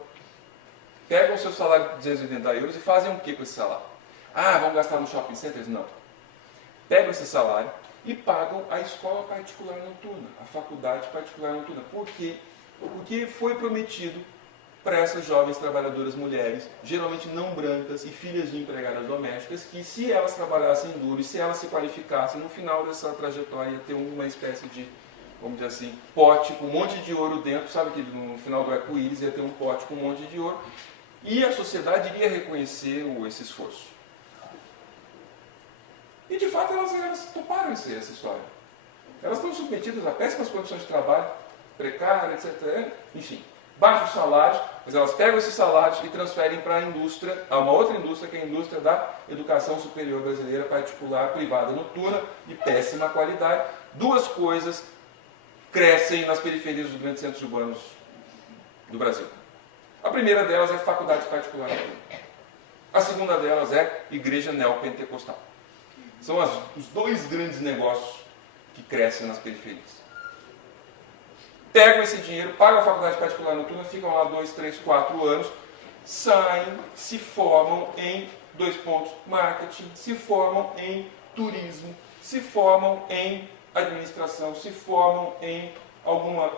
Pegam o seu salário de 280 euros e fazem o que com esse salário? Ah, vão gastar no shopping centers? Não. Pegam esse salário e pagam a escola particular noturna, a faculdade particular noturna. Por quê? Porque foi prometido para essas jovens trabalhadoras mulheres, geralmente não brancas e filhas de empregadas domésticas, que se elas trabalhassem duro e se elas se qualificassem, no final dessa trajetória ia ter uma espécie de, vamos dizer assim, pote com um monte de ouro dentro, sabe que no final do arco-íris ia ter um pote com um monte de ouro, e a sociedade iria reconhecer esse esforço. E de fato elas toparam essa história. Elas estão submetidas a péssimas condições de trabalho, precárias, etc. Enfim, baixos salários, mas elas pegam esses salários e transferem para a indústria, a uma outra indústria, que é a indústria da educação superior brasileira, particular, privada, noturna, de péssima qualidade. Duas coisas crescem nas periferias dos grandes centros urbanos do Brasil. A primeira delas é faculdade particular noturna. A segunda delas é igreja neopentecostal. São os dois grandes negócios que crescem nas periferias. Pegam esse dinheiro, pagam a faculdade particular noturna, ficam lá 2, 3, 4 anos, saem, se formam em 2 pontos, marketing, se formam em turismo, se formam em administração, se formam em alguma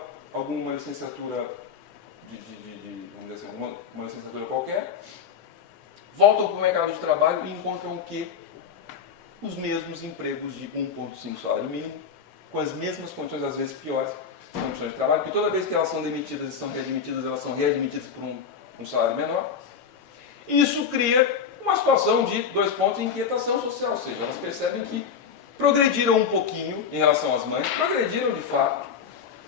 licenciatura, vamos dizer assim, uma licenciatura qualquer, voltam para o mercado de trabalho e encontram o quê? Os mesmos empregos de 1,5 salário mínimo, com as mesmas condições, às vezes piores, condições de trabalho, porque toda vez que elas são demitidas e são readmitidas, elas são readmitidas por um salário menor. Isso cria uma situação de 2 pontos de inquietação social, ou seja, elas percebem que progrediram um pouquinho em relação às mães, progrediram de fato,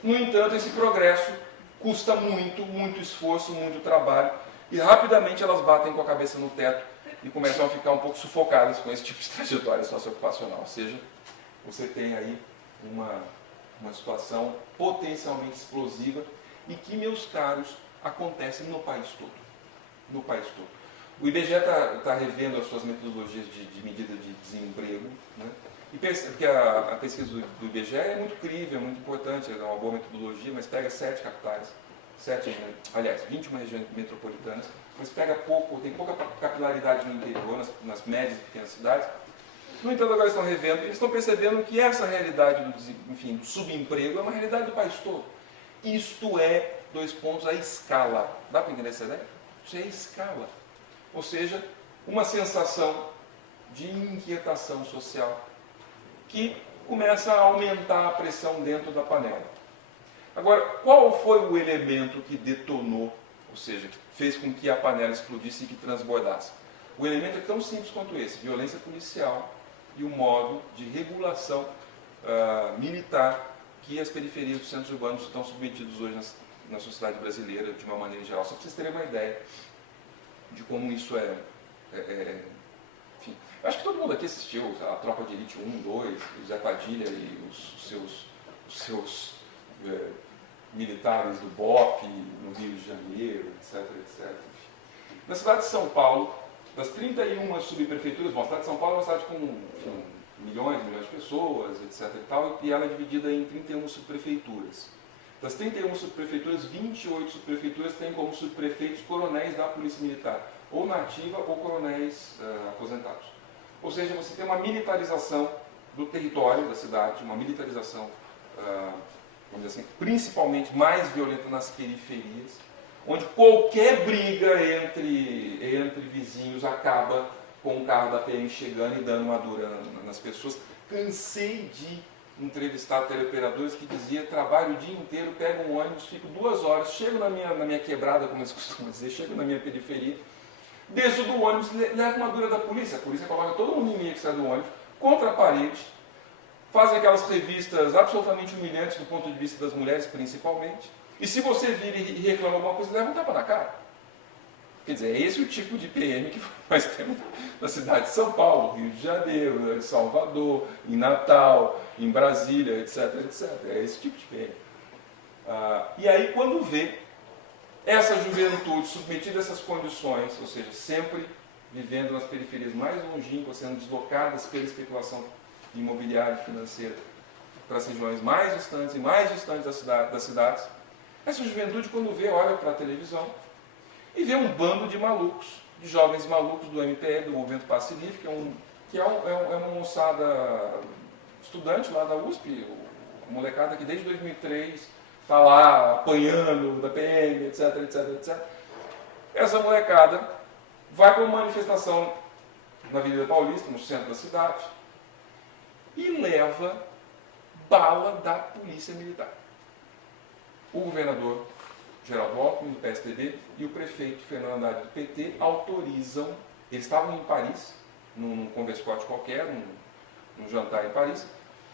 no entanto, esse progresso custa muito, muito esforço, muito trabalho, e rapidamente elas batem com a cabeça no teto e começam a ficar um pouco sufocadas com esse tipo de trajetória socioocupacional, ou seja, você tem aí uma situação potencialmente explosiva e que, meus caros, acontece no país todo. No país todo. O IBGE está revendo as suas metodologias de medida de desemprego, né? E porque a pesquisa do IBGE é muito crível, é muito importante, é uma boa metodologia, mas pega 7 capitais, 21 regiões metropolitanas, mas pega pouco, tem pouca capilaridade no interior, nas médias e pequenas cidades. No entanto, agora estão revendo e estão percebendo que essa realidade do subemprego é uma realidade do país todo. Isto é, 2 pontos, a escala. Dá para entender essa ideia? Isso é escala. Ou seja, uma sensação de inquietação social que começa a aumentar a pressão dentro da panela. Agora, qual foi o elemento que detonou, ou seja, fez com que a panela explodisse e que transbordasse? O elemento é tão simples quanto esse: violência policial e o modo de regulação militar que as periferias dos centros urbanos estão submetidos hoje na sociedade brasileira de uma maneira geral. Só para vocês terem uma ideia de como isso enfim, eu acho que todo mundo aqui assistiu a Tropa de Elite 1, 2, o Zé Padilha e os seus militares do BOP no Rio de Janeiro, etc, etc. Na cidade de São Paulo, das 31 subprefeituras, bom, a cidade de São Paulo é uma cidade com milhões de pessoas, etc e tal, e ela é dividida em 31 subprefeituras. Das 31 subprefeituras, 28 subprefeituras têm como subprefeitos coronéis da Polícia Militar, ou na ativa ou coronéis aposentados. Ou seja, você tem uma militarização do território da cidade, uma militarização, vamos dizer assim, principalmente mais violenta nas periferias, onde qualquer briga entre vizinhos acaba com o carro da PM chegando e dando uma dura nas pessoas. Cansei de entrevistar teleoperadores que dizia: trabalho o dia inteiro, pego um ônibus, fico 2 horas, chego na minha quebrada, como eles costumam dizer, chego na minha periferia, desço do ônibus, levo uma dura da polícia. A polícia coloca todo mundo em mim que sai do ônibus, contra a parede, fazem aquelas revistas absolutamente humilhantes do ponto de vista das mulheres, principalmente. E se você vir e reclama alguma coisa, leva um tapa na cara. Quer dizer, é esse o tipo de PM que nós temos na cidade de São Paulo, Rio de Janeiro, em Salvador, em Natal, em Brasília, etc, etc. É esse tipo de PM. E aí, quando vê essa juventude submetida a essas condições, ou seja, sempre vivendo nas periferias mais longínquas, sendo deslocadas pela especulação imobiliária e financeira para as regiões mais distantes e mais distantes das cidades, essa juventude, quando vê, olha para a televisão e vê um bando de malucos, de jovens malucos do MPL, do Movimento Passe Livre, que é uma moçada estudante lá da USP, uma molecada que desde 2003 está lá apanhando da PM, etc, etc, etc. Essa molecada vai para uma manifestação na Avenida Paulista, no centro da cidade, e leva bala da Polícia Militar. O governador Geraldo Alckmin, do PSDB, e o prefeito Fernando Haddad, do PT, autorizam, eles estavam em Paris, num converscote qualquer, num jantar em Paris,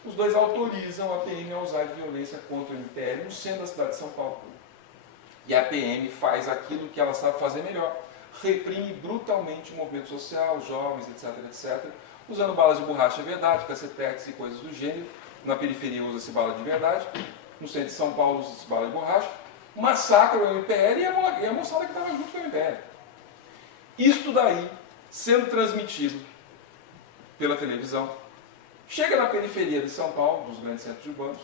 os dois autorizam a PM a usar de violência contra o MPL no centro da cidade de São Paulo. E a PM faz aquilo que ela sabe fazer melhor, reprime brutalmente o movimento social, os jovens, etc, etc, usando balas de borracha verdade, cacetetes e coisas do gênero. Na periferia usa-se bala de verdade, no centro de São Paulo usa-se bala de borracha, massacra o MPL e a moçada que estava junto com o MPL. Isto daí, sendo transmitido pela televisão, chega na periferia de São Paulo, dos grandes centros urbanos,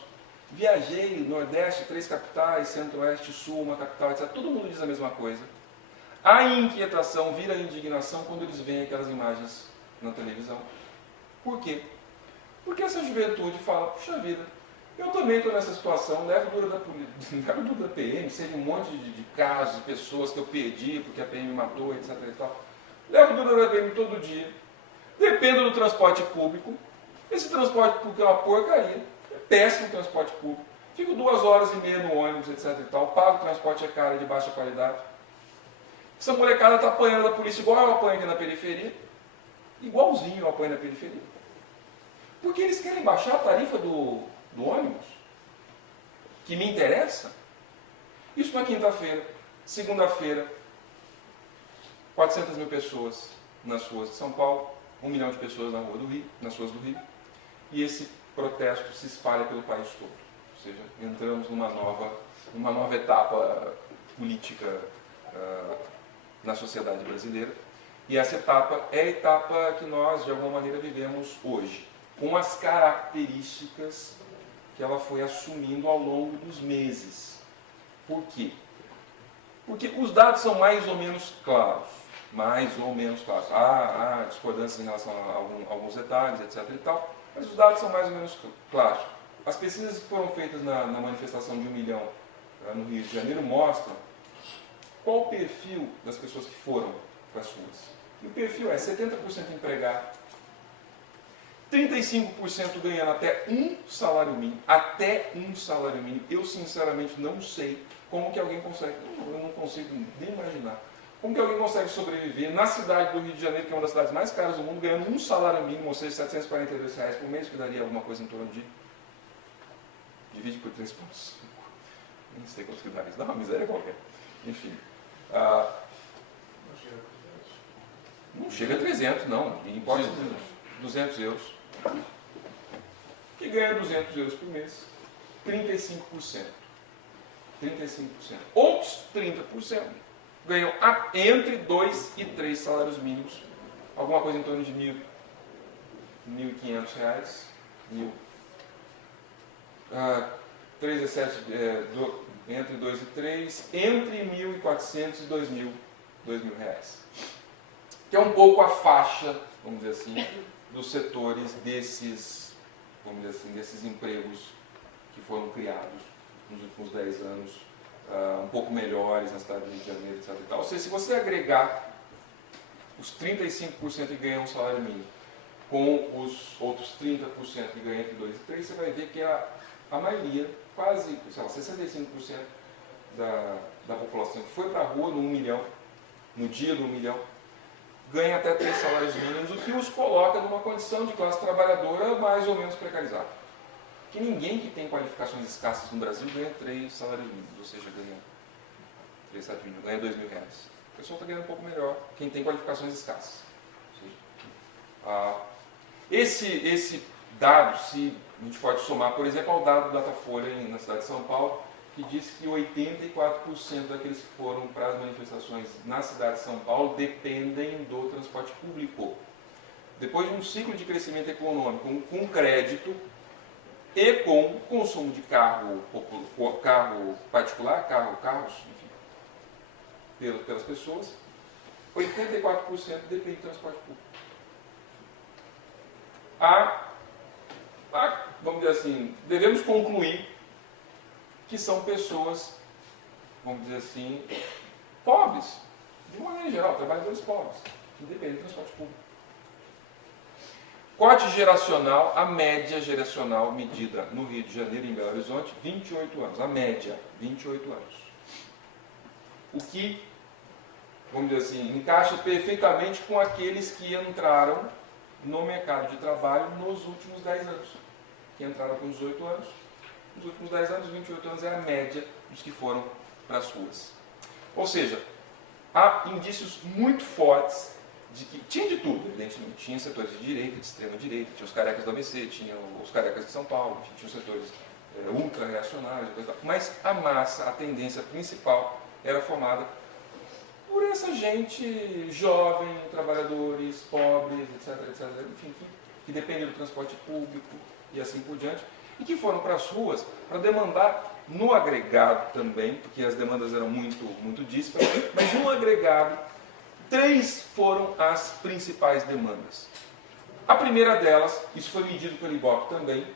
viajei, Nordeste, 3 capitais, Centro-Oeste, Sul, uma capital, etc. Todo mundo diz a mesma coisa. A inquietação vira a indignação quando eles veem aquelas imagens na televisão. Por quê? Porque essa juventude fala: puxa vida, eu também estou nessa situação, levo dura da PM, sei um monte de casos, de pessoas que eu perdi porque a PM me matou, etc e tal. Levo dura da PM todo dia, dependo do transporte público. Esse transporte público é uma porcaria, é péssimo transporte público. Fico 2h30 no ônibus, etc e tal, pago transporte caro, de baixa qualidade. Essa molecada está apanhando da polícia igual eu apanho aqui na periferia, igualzinho eu apanho na periferia. Porque eles querem baixar a tarifa do ônibus, que me interessa. Isso na quinta-feira. Segunda-feira, 400 mil pessoas nas ruas de São Paulo, 1 milhão de pessoas nas ruas do Rio, e esse protesto se espalha pelo país todo. Ou seja, entramos numa nova etapa política na sociedade brasileira, e essa etapa é a etapa que nós, de alguma maneira, vivemos hoje, com as características que ela foi assumindo ao longo dos meses. Por quê? Porque os dados são mais ou menos claros. Há discordâncias em relação a alguns detalhes, etc e tal, mas os dados são mais ou menos claros. As pesquisas que foram feitas na manifestação de 1 milhão no Rio de Janeiro mostram qual o perfil das pessoas que foram para as ruas. E o perfil é 70% empregado, 35% ganhando até um salário mínimo. Até um salário mínimo. Eu, sinceramente, não sei como que alguém consegue. Eu não consigo nem imaginar. Como que alguém consegue sobreviver na cidade do Rio de Janeiro, que é uma das cidades mais caras do mundo, ganhando um salário mínimo, ou seja, R$ 742 por mês, que daria alguma coisa em torno de... Divide por 3,5. Não sei quanto que dá isso. Dá uma miséria qualquer. Enfim. Não chega a 300, não. Em impostos, 200 euros. Que ganha 200 euros por mês. 35%. 35%. Outros 30% ganham entre 2 e 3 salários mínimos. Alguma coisa em torno de R$ 1.500. 3 a 7, entre 2 e 3, entre 1.400 e 2.000 reais. Que é um pouco a faixa, vamos dizer assim, dos setores desses, vamos dizer assim, desses empregos que foram criados nos últimos 10 anos, um pouco melhores na cidade do Rio de Janeiro, etc. Ou seja, se você agregar os 35% que ganham um salário mínimo com os outros 30% que ganham entre 2 e 3, você vai ver que a maioria, quase, sei lá, 65% da população que foi para a rua no 1 milhão, no dia do 1 milhão, ganha até 3 salários mínimos, o que os coloca numa condição de classe trabalhadora mais ou menos precarizada. Que ninguém que tem qualificações escassas no Brasil ganha 3 salários mínimos, ou seja, ganha 3 salários mínimos, ganha R$ 2.000. O pessoal está ganhando um pouco melhor, quem tem qualificações escassas. Esse dado, se a gente pode somar, por exemplo, ao dado do Datafolha na cidade de São Paulo, que diz que 84% daqueles que foram para as manifestações na cidade de São Paulo dependem do transporte público. Depois de um ciclo de crescimento econômico com crédito e com consumo de carro particular, carros, enfim, pelas pessoas, 84% depende do transporte público. Vamos dizer assim, devemos concluir que são pessoas, vamos dizer assim, pobres, de uma maneira geral, trabalhadores pobres, que dependem do transporte público. Corte geracional, a média geracional medida no Rio de Janeiro e em Belo Horizonte, 28 anos. A média, 28 anos. O que, vamos dizer assim, encaixa perfeitamente com aqueles que entraram no mercado de trabalho nos últimos 10 anos. Que entraram com 18 anos. Nos últimos 10 anos, 28 anos é a média dos que foram para as ruas. Ou seja, há indícios muito fortes de que tinha de tudo, evidentemente. Tinha setores de direita, de extrema direita, tinha os carecas do ABC, tinha os carecas de São Paulo, tinha os setores ultra-reacionários, mas a massa, a tendência principal era formada por essa gente jovem, trabalhadores, pobres, etc, etc, enfim, que dependem do transporte público e assim por diante, e que foram para as ruas para demandar no agregado também, porque as demandas eram muito díspares, mas no agregado, 3 foram as principais demandas. A primeira delas, isso foi medido pelo IBOP também,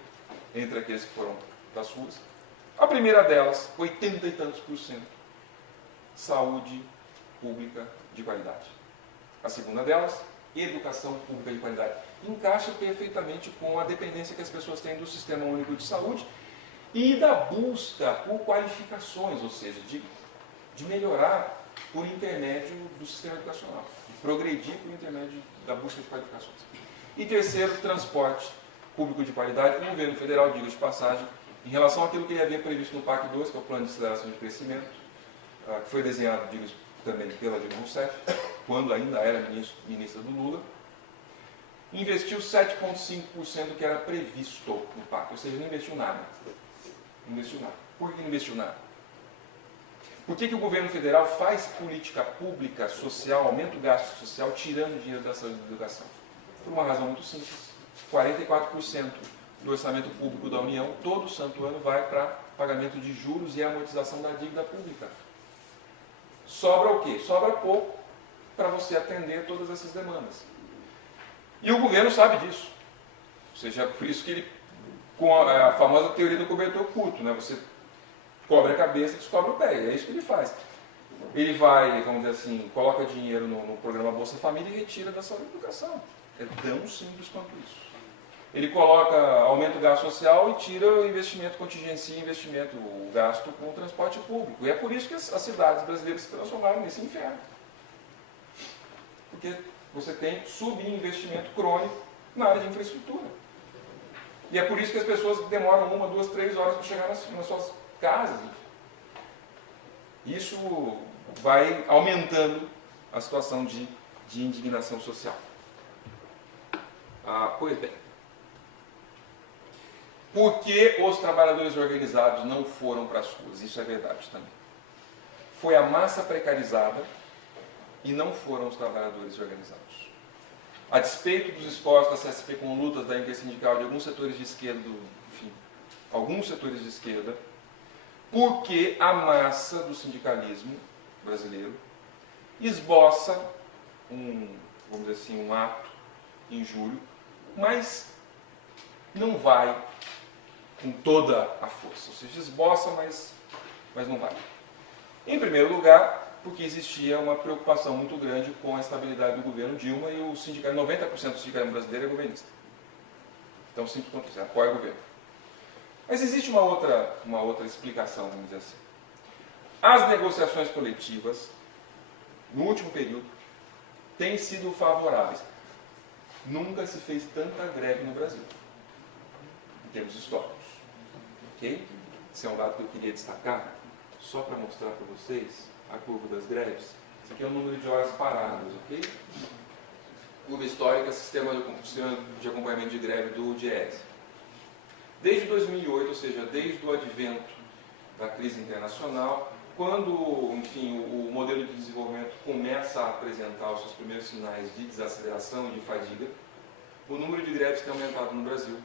entre aqueles que foram para as ruas, a primeira delas, 80 e tantos %, saúde pública de qualidade. A segunda delas, educação pública de qualidade. Encaixa perfeitamente com a dependência que as pessoas têm do Sistema Único de Saúde e da busca por qualificações, ou seja, de melhorar por intermédio do sistema educacional, de progredir por intermédio da busca de qualificações. E terceiro, transporte público de qualidade. O governo federal, diga de passagem, em relação àquilo que ele havia previsto no PAC 2, que é o Plano de Aceleração de Crescimento, que foi desenhado, digo também, pela Dilma Rousseff, quando ainda era ministra do Lula, investiu 7,5% do que era previsto no PAC, ou seja, não investiu nada. Não investiu nada. Por que não investiu nada? Por que o governo federal faz política pública social, aumenta o gasto social, tirando dinheiro da saúde e da educação? Por uma razão muito simples. 44% do orçamento público da União, todo santo ano, vai para pagamento de juros e amortização da dívida pública. Sobra o quê? Sobra pouco para você atender todas essas demandas. E o governo sabe disso. Ou seja, por isso que ele, com a famosa teoria do cobertor curto, né? Você cobre a cabeça e descobre o pé. É isso que ele faz. Ele vai, vamos dizer assim, coloca dinheiro no programa Bolsa Família e retira da saúde e educação. É tão simples quanto isso. Ele aumenta o gasto social e tira o investimento, contingencia o gasto com o transporte público. E é por isso que as cidades brasileiras se transformaram nesse inferno. Porque você tem subinvestimento crônico na área de infraestrutura. E é por isso que as pessoas demoram 1, 2, 3 horas para chegar nas suas casas. Isso vai aumentando a situação de indignação social. Pois bem, por que os trabalhadores organizados não foram para as ruas? Isso é verdade também. Foi a massa precarizada e não foram os trabalhadores organizados. A despeito dos esforços da CSP com lutas da intersindical de alguns setores de esquerda, enfim, alguns setores de esquerda, porque a massa do sindicalismo brasileiro esboça vamos dizer assim, um ato em julho, mas não vai com toda a força. Ou seja, esboça, mas não vai. Em primeiro lugar, porque existia uma preocupação muito grande com a estabilidade do governo Dilma e o sindicato, 90% do sindicalismo brasileiro é governista. Então, simples quanto isso, apoia o governo. Mas existe uma outra explicação, vamos dizer assim. As negociações coletivas, no último período, têm sido favoráveis. Nunca se fez tanta greve no Brasil, em termos históricos. Ok? Esse é um dado que eu queria destacar, só para mostrar para vocês a curva das greves. Esse aqui é o número de horas paradas, ok? Curva histórica, sistema de acompanhamento de greve do Diese. Desde 2008, ou seja, desde o advento da crise internacional, quando, enfim, o modelo de desenvolvimento começa a apresentar os seus primeiros sinais de desaceleração e de fadiga, o número de greves tem aumentado no Brasil.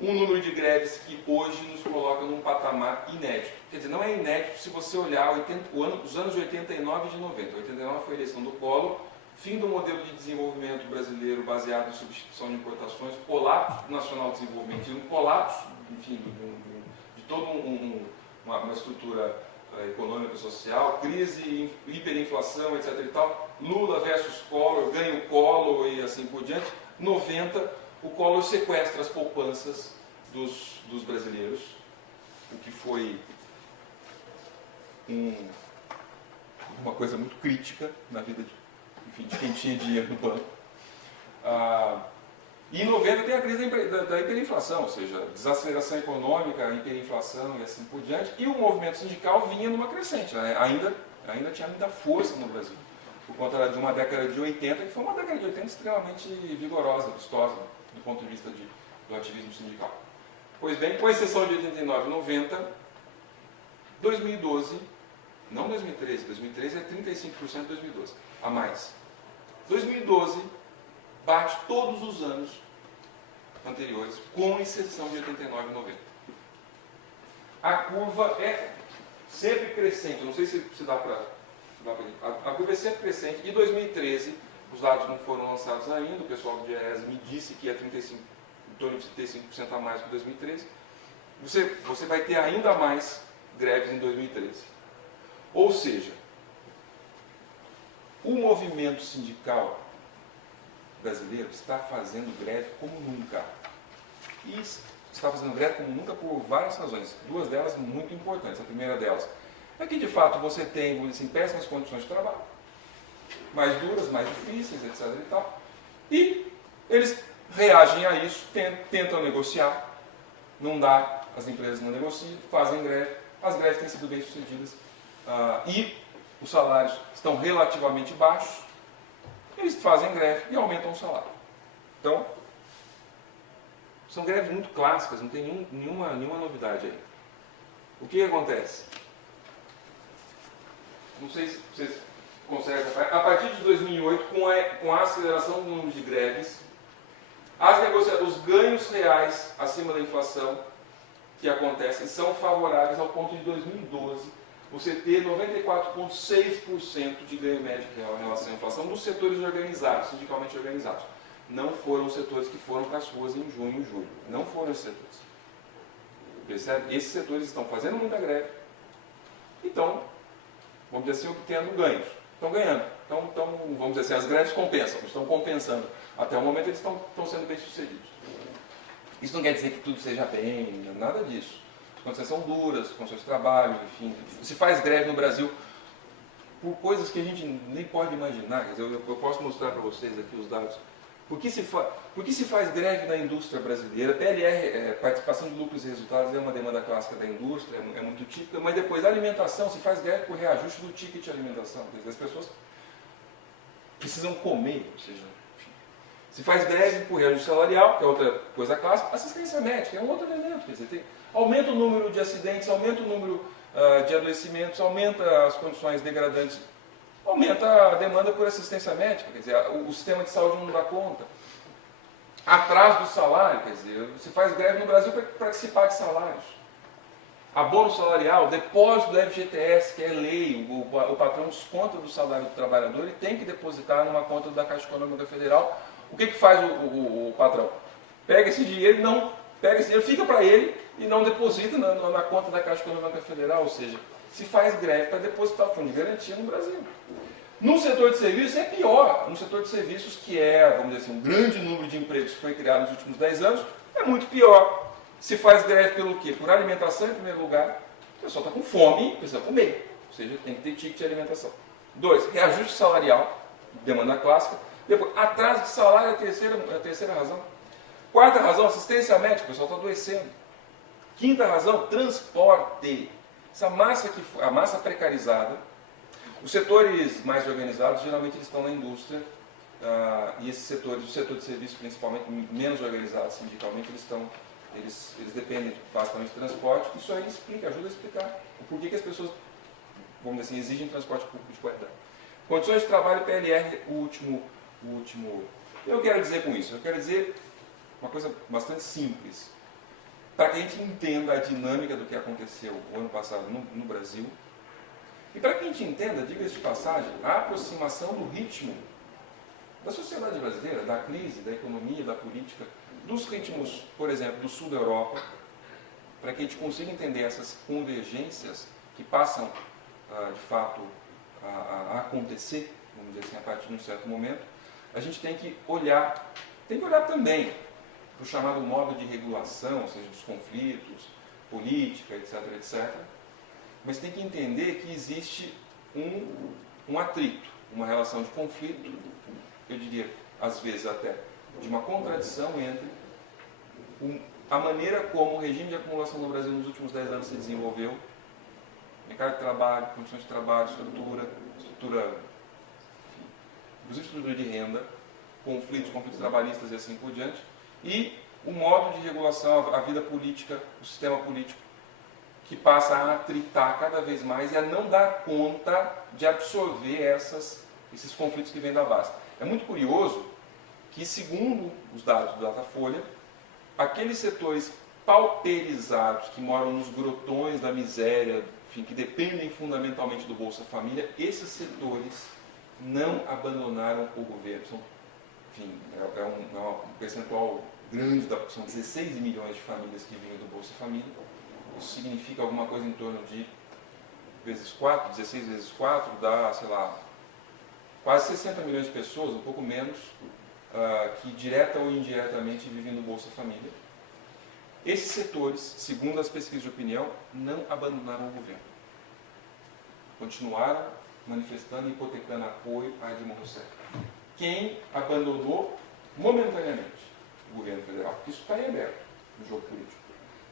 Um número de greves que hoje nos coloca num patamar inédito. Quer dizer, não é inédito se você olhar os anos de 89 e de 90. 89 foi a eleição do Collor, fim do modelo de desenvolvimento brasileiro baseado em substituição de importações, colapso do nacional desenvolvimento, um colapso, enfim, de toda uma estrutura econômica e social, crise, hiperinflação, etc. e tal, Lula versus Collor, ganha o Collor e assim por diante. 90, o Collor sequestra as poupanças dos brasileiros, o que foi uma coisa muito crítica na vida de quem tinha dinheiro no banco. E em 90 tem a crise da hiperinflação, ou seja, desaceleração econômica, hiperinflação e assim por diante, e o movimento sindical vinha numa crescente, né? ainda tinha muita força no Brasil, por conta de uma década de 80, que foi uma década de 80 extremamente vigorosa, vistosa, do ponto de vista do ativismo sindical. Pois bem, com exceção de 89 e 90, 2012, não 2013, 2013 é 35% de 2012, a mais. 2012 bate todos os anos anteriores, com exceção de 89 e 90. A curva é sempre crescente, não sei se dá para... A curva é sempre crescente. E 2013, os dados não foram lançados ainda, o pessoal do DIEESE me disse que é em torno de 35% a mais que 2013. Você vai ter ainda mais greves em 2013. Ou seja, o movimento sindical brasileiro está fazendo greve como nunca. E está fazendo greve como nunca por várias razões. Duas delas muito importantes. A primeira delas é que, de fato, você tem, vamos dizer assim, péssimas condições de trabalho, mais duras, mais difíceis, etc. e tal. E eles reagem a isso, tentam negociar, não dá, as empresas não negociam, fazem greve, as greves têm sido bem sucedidas e os salários estão relativamente baixos, eles fazem greve e aumentam o salário. Então, são greves muito clássicas, não tem nenhuma novidade aí. O que acontece? Não sei se vocês conseguem... A partir de 2008, com a aceleração do número de greves, os ganhos reais acima da inflação que acontecem são favoráveis ao ponto de 2012 você ter 94,6% de ganho médio real em relação à inflação dos setores organizados, sindicalmente organizados. Não foram os setores que foram para as ruas em junho e julho. Não foram esses setores. Percebe? Esses setores estão fazendo muita greve. Então, vamos dizer assim, obtendo ganhos. Estão ganhando. Então, vamos dizer assim, as greves compensam, estão compensando. Até o momento eles estão sendo bem sucedidos. Isso não quer dizer que tudo seja bem, nada disso. As condições são duras, as condições de trabalho, enfim. Se faz greve no Brasil por coisas que a gente nem pode imaginar. Quer dizer, eu posso mostrar para vocês aqui os dados. Por que se faz greve na indústria brasileira? PLR, participação de lucros e resultados, é uma demanda clássica da indústria, é muito típica, mas depois a alimentação, se faz greve por reajuste do ticket de alimentação. Quer dizer, as pessoas precisam comer, ou seja, enfim. Se faz greve por reajuste salarial, que é outra coisa clássica, assistência médica é um outro elemento, quer dizer, aumenta o número de acidentes, aumenta o número de adoecimentos, aumenta as condições degradantes, aumenta a demanda por assistência médica, quer dizer, o sistema de saúde não dá conta. Atraso do salário, quer dizer, se faz greve no Brasil para que se pague salários. Abono salarial, depósito do FGTS, que é lei, o patrão desconta do salário do trabalhador e tem que depositar numa conta da Caixa Econômica Federal. O que faz o patrão? Pega esse dinheiro, fica para ele e não deposita na conta da Caixa Econômica Federal, ou seja, se faz greve para depositar fundo de garantia no Brasil. No setor de serviços é pior. No setor de serviços, que é, vamos dizer assim, um grande número de empregos que foi criado nos últimos 10 anos, é muito pior. Se faz greve pelo quê? Por alimentação, em primeiro lugar. O pessoal está com fome, precisa comer. Ou seja, tem que ter ticket de alimentação. 2, reajuste salarial, demanda clássica. Depois, atraso de salário é a terceira razão. Quarta razão, assistência médica, o pessoal está adoecendo. Quinta razão, transporte. A massa precarizada. Os setores mais organizados, geralmente eles estão na indústria, e esses setores, o setor de serviço principalmente, menos organizados sindicalmente, eles dependem basicamente de transporte. Isso aí ajuda a explicar o porquê que as pessoas, vamos dizer assim, exigem transporte público de qualidade. Condições de trabalho PLR, o último. Eu quero dizer com isso? Eu quero dizer uma coisa bastante simples. Para que a gente entenda a dinâmica do que aconteceu o ano passado no Brasil, e para que a gente entenda, diga-se de passagem, a aproximação do ritmo da sociedade brasileira, da crise, da economia, da política, dos ritmos, por exemplo, do sul da Europa, para que a gente consiga entender essas convergências que passam, de fato, a acontecer, vamos dizer assim, a partir de um certo momento, a gente tem que olhar também para o chamado modo de regulação, ou seja, dos conflitos, política, etc., etc., mas tem que entender que existe um atrito, uma relação de conflito, eu diria, às vezes até, de uma contradição entre a maneira como o regime de acumulação no Brasil nos últimos 10 anos se desenvolveu, mercado de trabalho, condições de trabalho, estrutura, inclusive estrutura de renda, conflitos trabalhistas e assim por diante, e o modo de regulação, a vida política, o sistema político, que passa a atritar cada vez mais e a não dar conta de absorver esses conflitos que vêm da base. É muito curioso que, segundo os dados do Datafolha, aqueles setores pauperizados que moram nos grotões da miséria, enfim, que dependem fundamentalmente do Bolsa Família, esses setores não abandonaram o governo. Enfim, é um percentual grande, são 16 milhões de famílias que vivem do Bolsa Família. Isso significa alguma coisa em torno de 16 vezes 4, dá, sei lá, quase 60 milhões de pessoas, um pouco menos, que direta ou indiretamente vivem do Bolsa Família. Esses setores, segundo as pesquisas de opinião, não abandonaram o governo. Continuaram manifestando e hipotecando apoio a Dilma Rousseff. Quem abandonou momentaneamente o governo federal? Isso está em aberto no jogo político.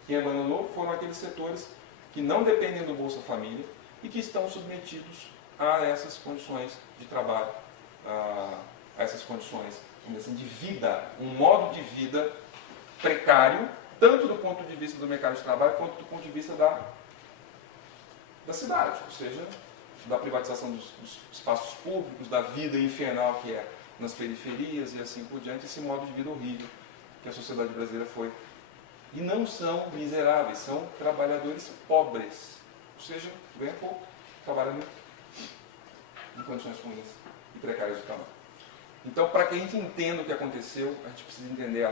Quem abandonou foram aqueles setores que não dependem do Bolsa Família e que estão submetidos a essas condições de trabalho, a essas condições, vamos dizer assim, de vida, um modo de vida precário, tanto do ponto de vista do mercado de trabalho quanto do ponto de vista da cidade, ou seja, da privatização dos espaços públicos, da vida infernal que é nas periferias e assim por diante, esse modo de vida horrível que a sociedade brasileira foi. E não são miseráveis, são trabalhadores pobres, ou seja, ganham pouco, trabalhando em condições ruins e precárias de trabalho. Então, para que a gente entenda o que aconteceu, a gente precisa entender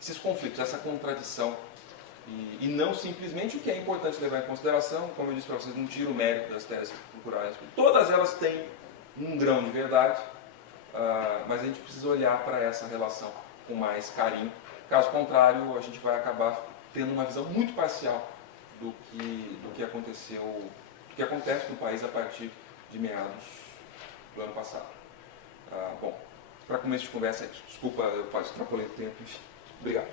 esses conflitos, essa contradição, e não simplesmente o que é importante levar em consideração, como eu disse para vocês, não tiro o mérito das teses procuradas. Todas elas têm um grão de verdade, mas a gente precisa olhar para essa relação com mais carinho. Caso contrário, a gente vai acabar tendo uma visão muito parcial do que aconteceu, do que acontece no país a partir de meados do ano passado. Bom, para começo de conversa é isso. Desculpa, eu extrapolei o tempo, enfim. Obrigado.